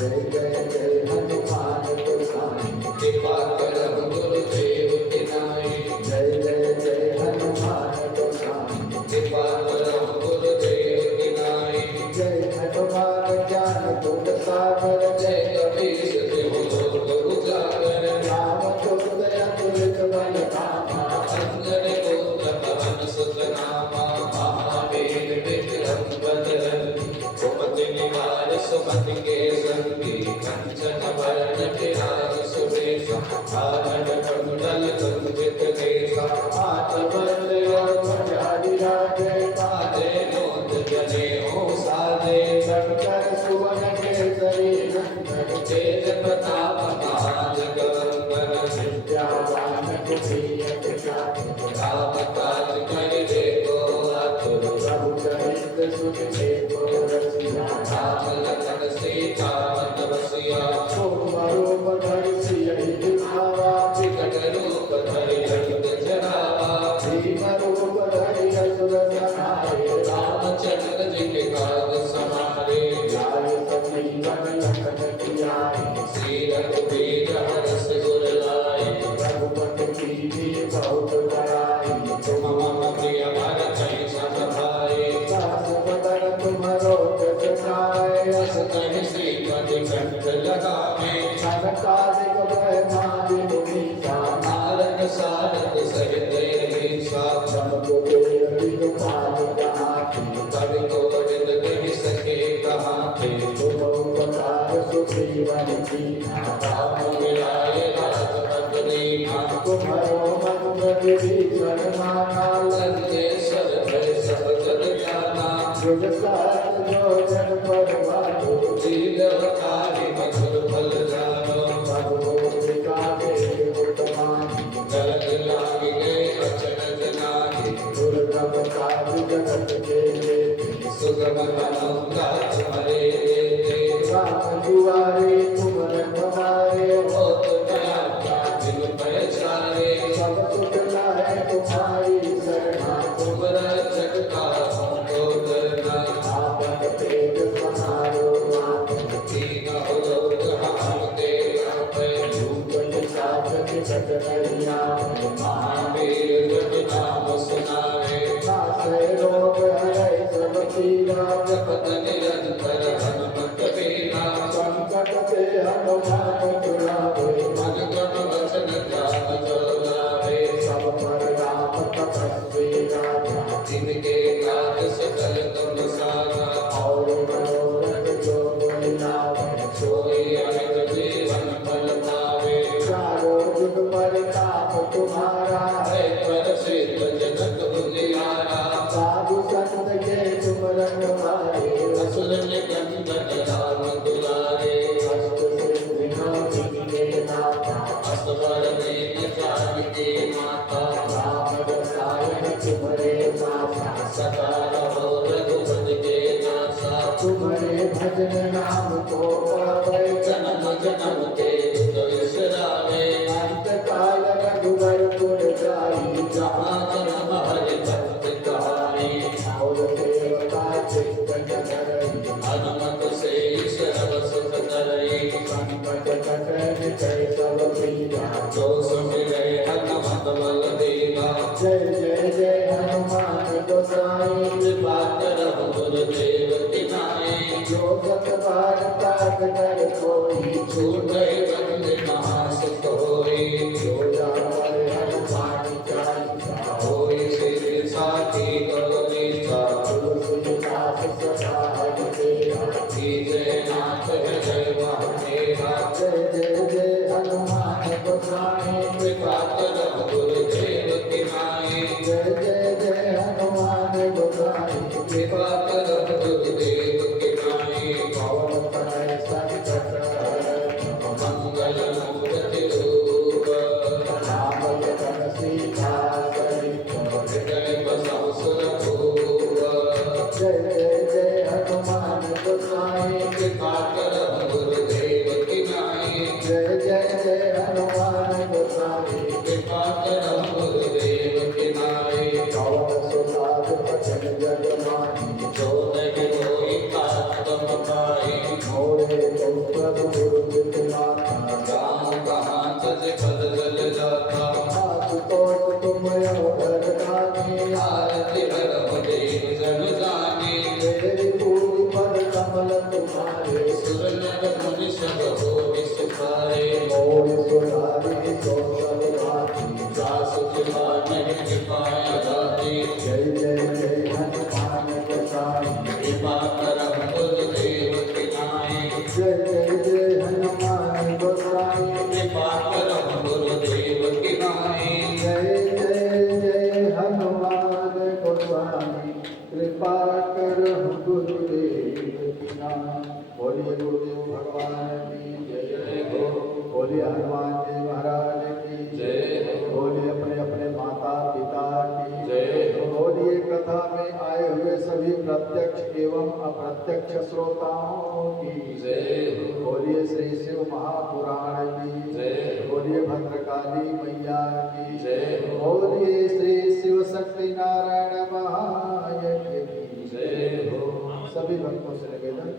जय जय जय हनुमान गोसाई कृपा करहु गुरुदेव की नाई जय जय जय हनुमान गोसाई कृपा करहु गुरुदेव की नाई जय हनुमान ज्ञान गुण सागर जय कपीश देहु लोक उजागर रामचंद्र अतुलित बल धामा अंजन पुत्र पवन सुत नामा महावीर विक्रम बजरंगी सुमति निवार सुमति के संगी कंचन वरण विराज सुरेश कानन कुंडल कुंजित केसा हाथ बंद और भंडारी राजे बाजे लोक जने हो साजे शंकर सुवन केसरी नंदन तेज प्रताप महाजगवंदन विद्यावान कुटियत चातुर राम काज करिबे को आतुर प्रभु चरित्र सुनिबे को रसिया राम लखन सीता मन बसिया सोम रूप धरि सियहि दिखावा विकट रूप धरि जगत जरावा भीम रूप धरि असुर संहारे रामचंद्र जी के काज समारे जाय संजीवन लखन जियाए श्री रघुवीर हरष गुर लाए रघुपति कीन्ही बहुत बड़ाई तुम मम प्रिय भरत सम भाई सहस बदन तुम्हरो जस नाय अस कहि श्रीपति कंठ लगावे सनकादिक ब्रह्मादि मुनीसा नारद सारद सहित ईसा सबको तेर बिनु पार कहाती कवि कोविद कहि सके कहाँ थे तुम उपकार सुग्रीवन कीन्हा राम मिलाए राजपद दीना तुम्हरो मंत्र विभीषण माना लंकेश्वर भय सब जग जाना युग सहस्र योजन पर भानु जीव अवतारी मधुर फल जानो भगवोत्रिका के उत्तमानि गलत लागी गए वचन जनागे दुर्गम काज जगत के लेते सुगम मनोगा तुम्हारे देते राम दुआरे तुम रखवारे हो तो दया बिनु पहचाने सब सुख लाए तुम्हारी शरणा तुम रक्षक का हमको करना आपन तेज समारो आपन तीनों लोक हमते पे भूपल शासक सत नरिया महावीर जब नाम सुनावे नासै रोग हरै सब पीरा जपत निरंतर हनुमत बीना संकट से हनुमान छुड़ावे मन क्रम वचन ध्यान जो लावे सब पर राम तपस्वी राजा जिनके काज सकल तुम सारा और मनोरथ जो कोई लावे सोई अमित जीवन फल पावे चारों जुग परिताप तुम्हारा है पर सिद्ध जगत बुझियारा साधु संत के सुमरन वारे असुर निकंदन राम दुलारे अष्ट सिद्धि नौ के नाथा असवर दीन जानकी माता राम रसायन तुम्हारे माता सदा रहो रघुपति के नासा तुम्हारे भजन नाम को पावे जन्म जन्म के दुख विसरावे अंत काल रघुवर पुर जाई जहाँ जन्म हरि भक्त कहानी और देवता चित्त करई हनुमत से सर्व सुख करई संकट कटन जय सब पीरा जो सुमिरै हनुमत बल देवा जय जय जय हनुमान गोसाई कृपा करहु गुरुदेव की नाई जो सत बार ताक कर कोई छूटै बंद महासुख होई जो जावर हनुमान चालीसा होई सिद्धि साखी गौरीसा तुलसीदास सदा हरिदेवा जय नाथ जय महादेवा जय जय जय हनुमान गोसाई कृपा करहु गुरुदेव की नाई जय जय जय हनुमान गोसाई कृपा करहु गुरुदेव की नाई पवन तनय संकट हरण मंगल मूर्ति से पद जल जाता आशुतोष तुम अवघर गाने आरती भरम देव जन जाने तेरी पूरी पद कमल तुम्हारे सुर नर मुनि सब हो विस्तारे मोहि सुधारी सो सब भाती सासु कृपा नहीं कृपाया दाती जय जय जय हनुमान गोसाई कृपा करम गुरुदेव की नाई जय जय जय हनुमान गोसाई कृपा करम गुरुदेव की नाई जय जय जय हनुमान गोसाई कृपा करहु गुरुदेव की नाई। बोलिए गुरुदेव भगवान की जय हो। बोलिए हनुमान जी महाराज की जय हो। बोलिए अपने अपने माता पिता की जय हो। बोलिए कथा में आए हुए सभी प्रत्यक्ष एवं अप्रत्यक्ष श्रोताओं की जय हो। बोलिए श्री शिव महापुराण की जय हो। बोलिए भद्रकाली मैया की जय हो। बोलिए श्री शिव शक्ति नारायण महायज्ञ की जय हो। सभी भक्तों से निवेदन,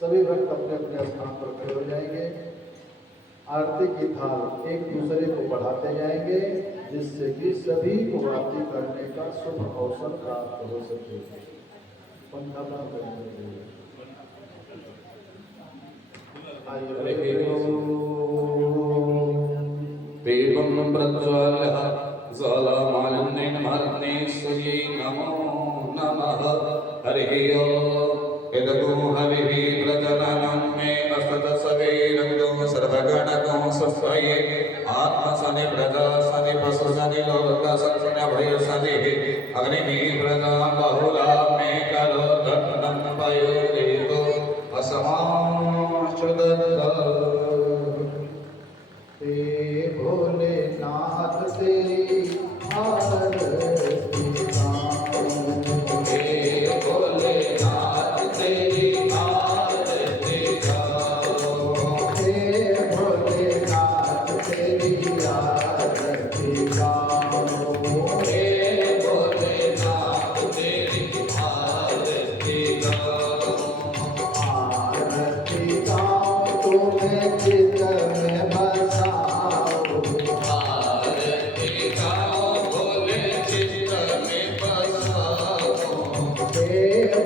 सभी भक्त अपने अपने स्थान पर खड़े हो जाएंगे। आरती की थाल एक दूसरे को बढ़ाते जाएंगे जिससे कि सभी को आरती करने का शुभ अवसर प्राप्त हो सके। पंखा बंद कर दीजिए। आइए दीपं प्रज्वाल्य ज्वालामालिन्येन महारत्नेश्वर्यै नमो नमः। हरिः ओम्। यदगो हविः प्रजननं मे असतसवेरग्नो सर्वगणगो सस्वये आत्मसनि प्रजा सनि पशु सनि लोक सनि भय सनि अग्निः प्रजा बहुला मे करो दण्डं पयोरेको असमाश्चुदत्त। हे भोलेनाथ तेरी आरती गाऊं। हे भोलेनाथ तेरी आरती गाऊं। हे भोलेनाथ तेरी आरती गाऊं। हे भोलेनाथ तेरी आरती गाऊं। आरती गाऊं तुम्हें चित में बसाऊं। आरती गाऊं भोले चित्त में बसाऊं। हे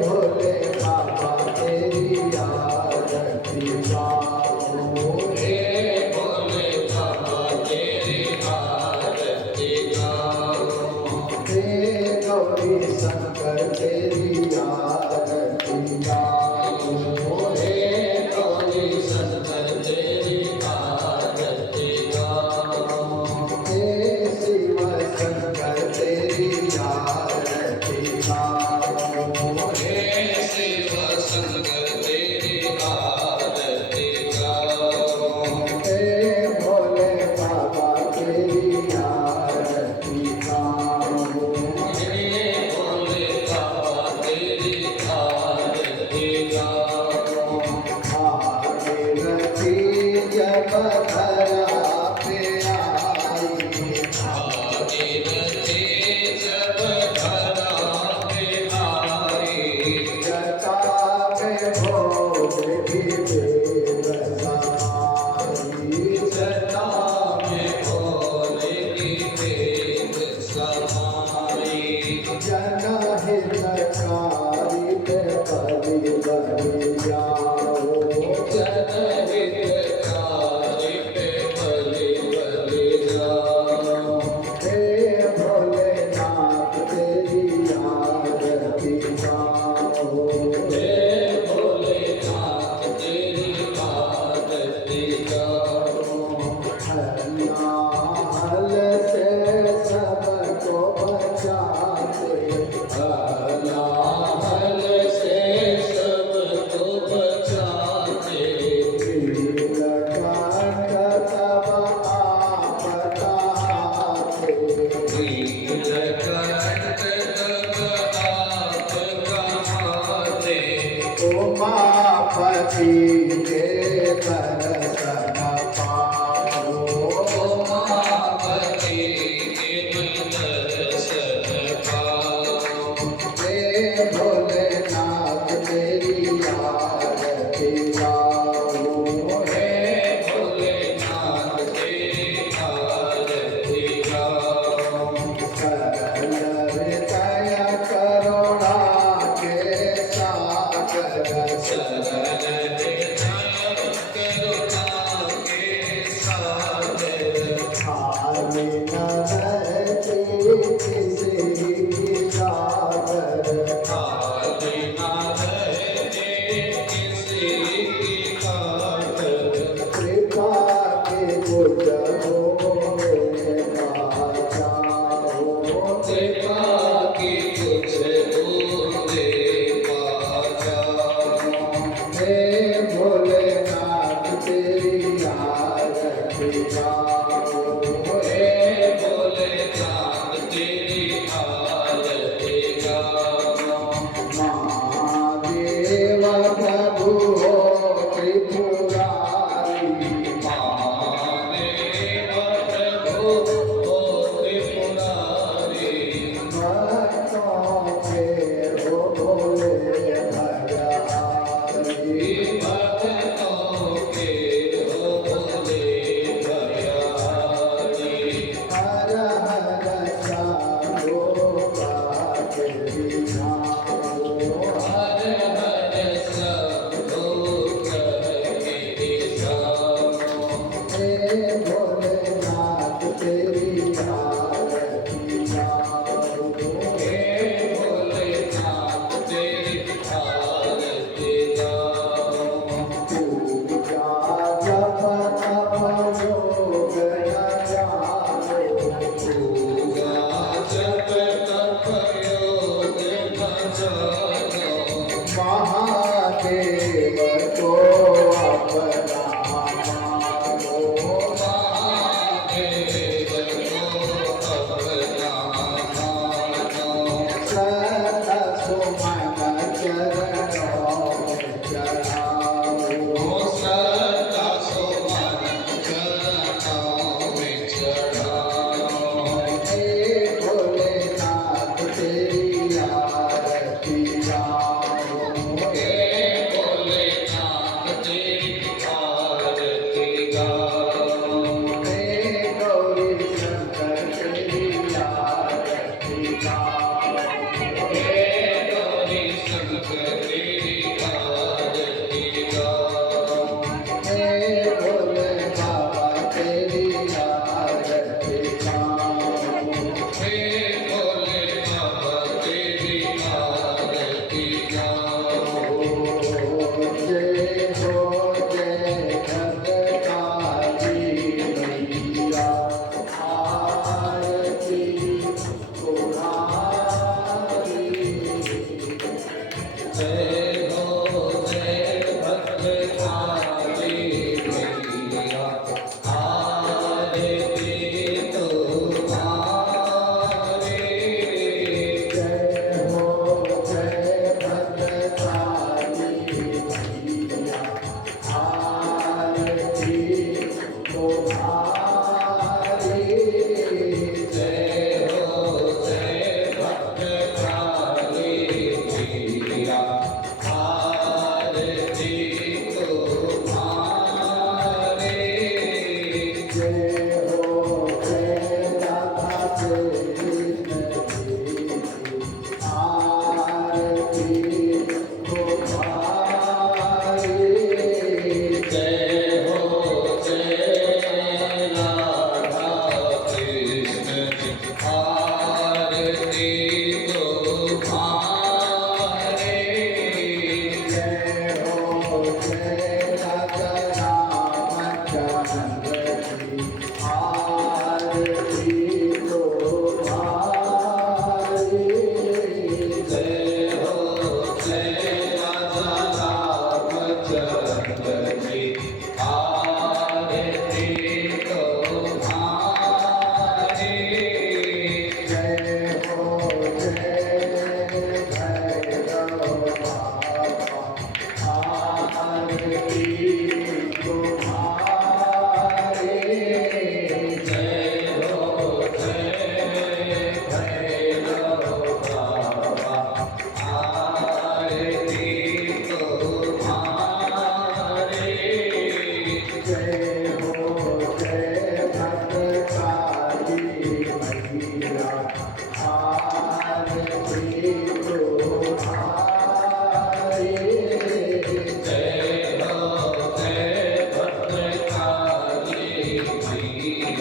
भोले बाबा तेरी आरती गाऊं। हे भोले बाबा तेरी आरती गाऊं। हे गौरी शंकर तेरी आरती गाऊं। हे गौरी शंकर तेरी आरती गाऊं। हे शिव शंकर तेरी आरती गाऊं। हे शिव शंकर तेरी आरती गाऊं। हे भोले बाबा तेरी आरती गाऊं। हे भोले बाबा तेरी आरती गाऊं। भागीरथी जब धरा पे आई। भागीरथी जब धरा पे आई। जटा में भोले की देव समाई। जटा में भोले की देव समाई। जनहितकारी पे बलि बलि जाओ। जनहितकारी पे बलि बलि जाओ। हे भोलेनाथ तेरी आरती गाओ। हे भोलेनाथ तेरी आरती गाऊं। हल से सबको बचाते। हल से सबको बचाते। नीलकंठ तब आप कहाते। नीलकंठ तब आप कहाते। उमापति के दर्शन पाओ।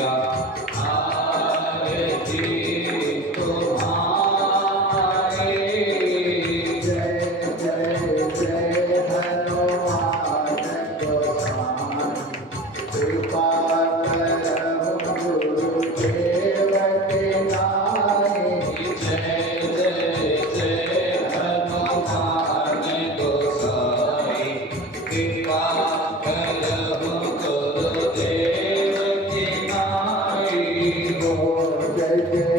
सिया आरती तुम्हारी। जय जय जय हनुमान गोसाई कृपा करहु गुरुदेव के नाई। जय जय जय हनुमान गोसाई कृपा करहु गुरुदेव की नाई। जय जय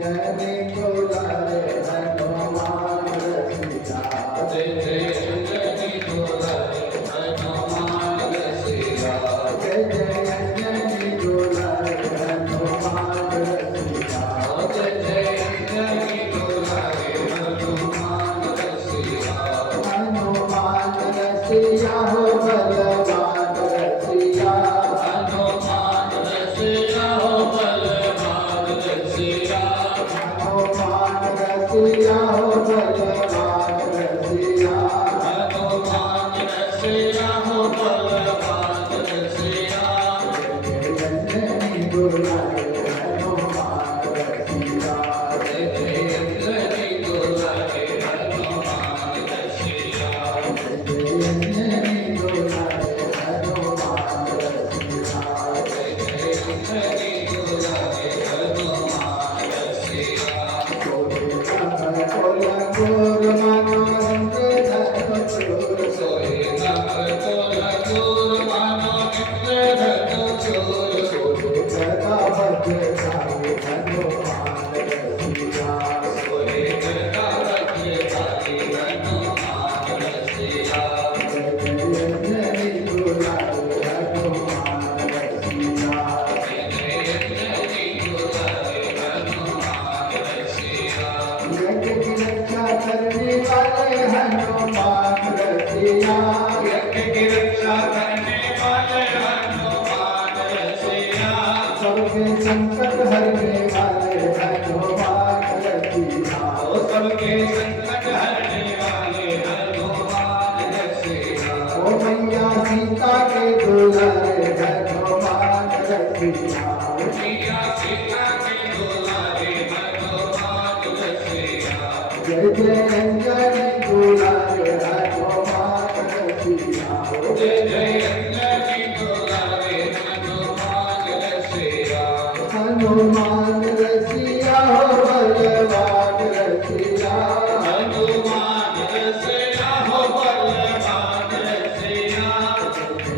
जय दुलारे हनुमान रसिया। जय जय जय दुलारे हनुमान रसिया। जय जय जय दुलारे हनुमान रसिया। जय जय जय दुलारे हनुमान रसिया। हनुमान रसिया हो बलवान रसिया। हनुमान रसिया हो बलवान रसिया। हनुमान रसिया हो बलवान रसिया। हनुमान रसिया हो बलवान रसिया। जय दुलारे हनुमान रसिया। जय जय जय दुलारे हनुमान रसिया। जय दुलारे हनुमान रसिया। जय जय जय दुलारे हनुमान रसिया। गोर मानो रंग धर्म चोर। सोई नभ तोल दूर मानो इंद्र धनु चोर। गदा बजराई हनुमान रसिया। सोई गदा वज्रधारी हनुमान रसिया। जय जय दुलारे हनुमान रसिया। जय जय जय दुलारे हनुमान रसिया। जग की रक्षा करने वाले हनुमान रसिया। यज्ञ की रक्षा करने वाले हनुमान रसिया। सबके संकट हरने वाले हनुमान रसिया। ओ सबके संकट हरने वाले हनुमान रसिया। ओ मैया सीता के दुलारे हनुमान रसिया। मैया सीता के दुलारे हनुमान रसिया। जय जय अंजनी दुलारे हनुमान रसिया। जय जय अंजनी दुलारे हनुमान रसिया। हनुमान रसिया हो बलवान रसिया। हनुमान रसिया हो बलवान रसिया।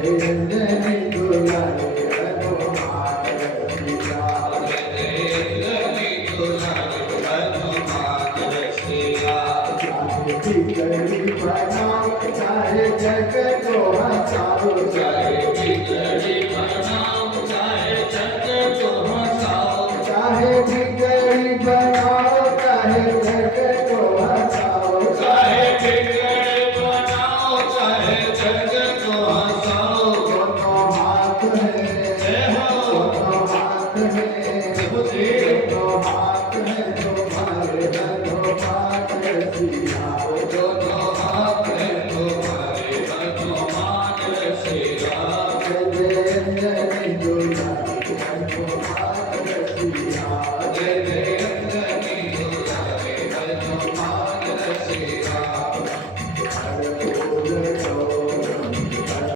जय अंजनी दुलारे हनुमान रसिया। जय जय अंजनी दुलारे हनुमान रसिया। चाहे बिगड़ी बनाओ चाहे जग को हंसाओ। चाहे बिगड़ी बनाओ चाहे जग को हंसाओ। चाहे बिगड़ी बनाओ चाहे जग को हंसाओ। चाहे बिगड़ी बनाओ चाहे जग को हंसाओ। दोनों हाथ है जय हो दोनों हाथ है प्रभुजी। दोनों हाथ है तुम्हारे हनुमान रसिया। दोनों हाथ हैं तुम्हारे हनुमान रसिया। जय जय अंजनी दुलारे हनुमान रसिया। जय जय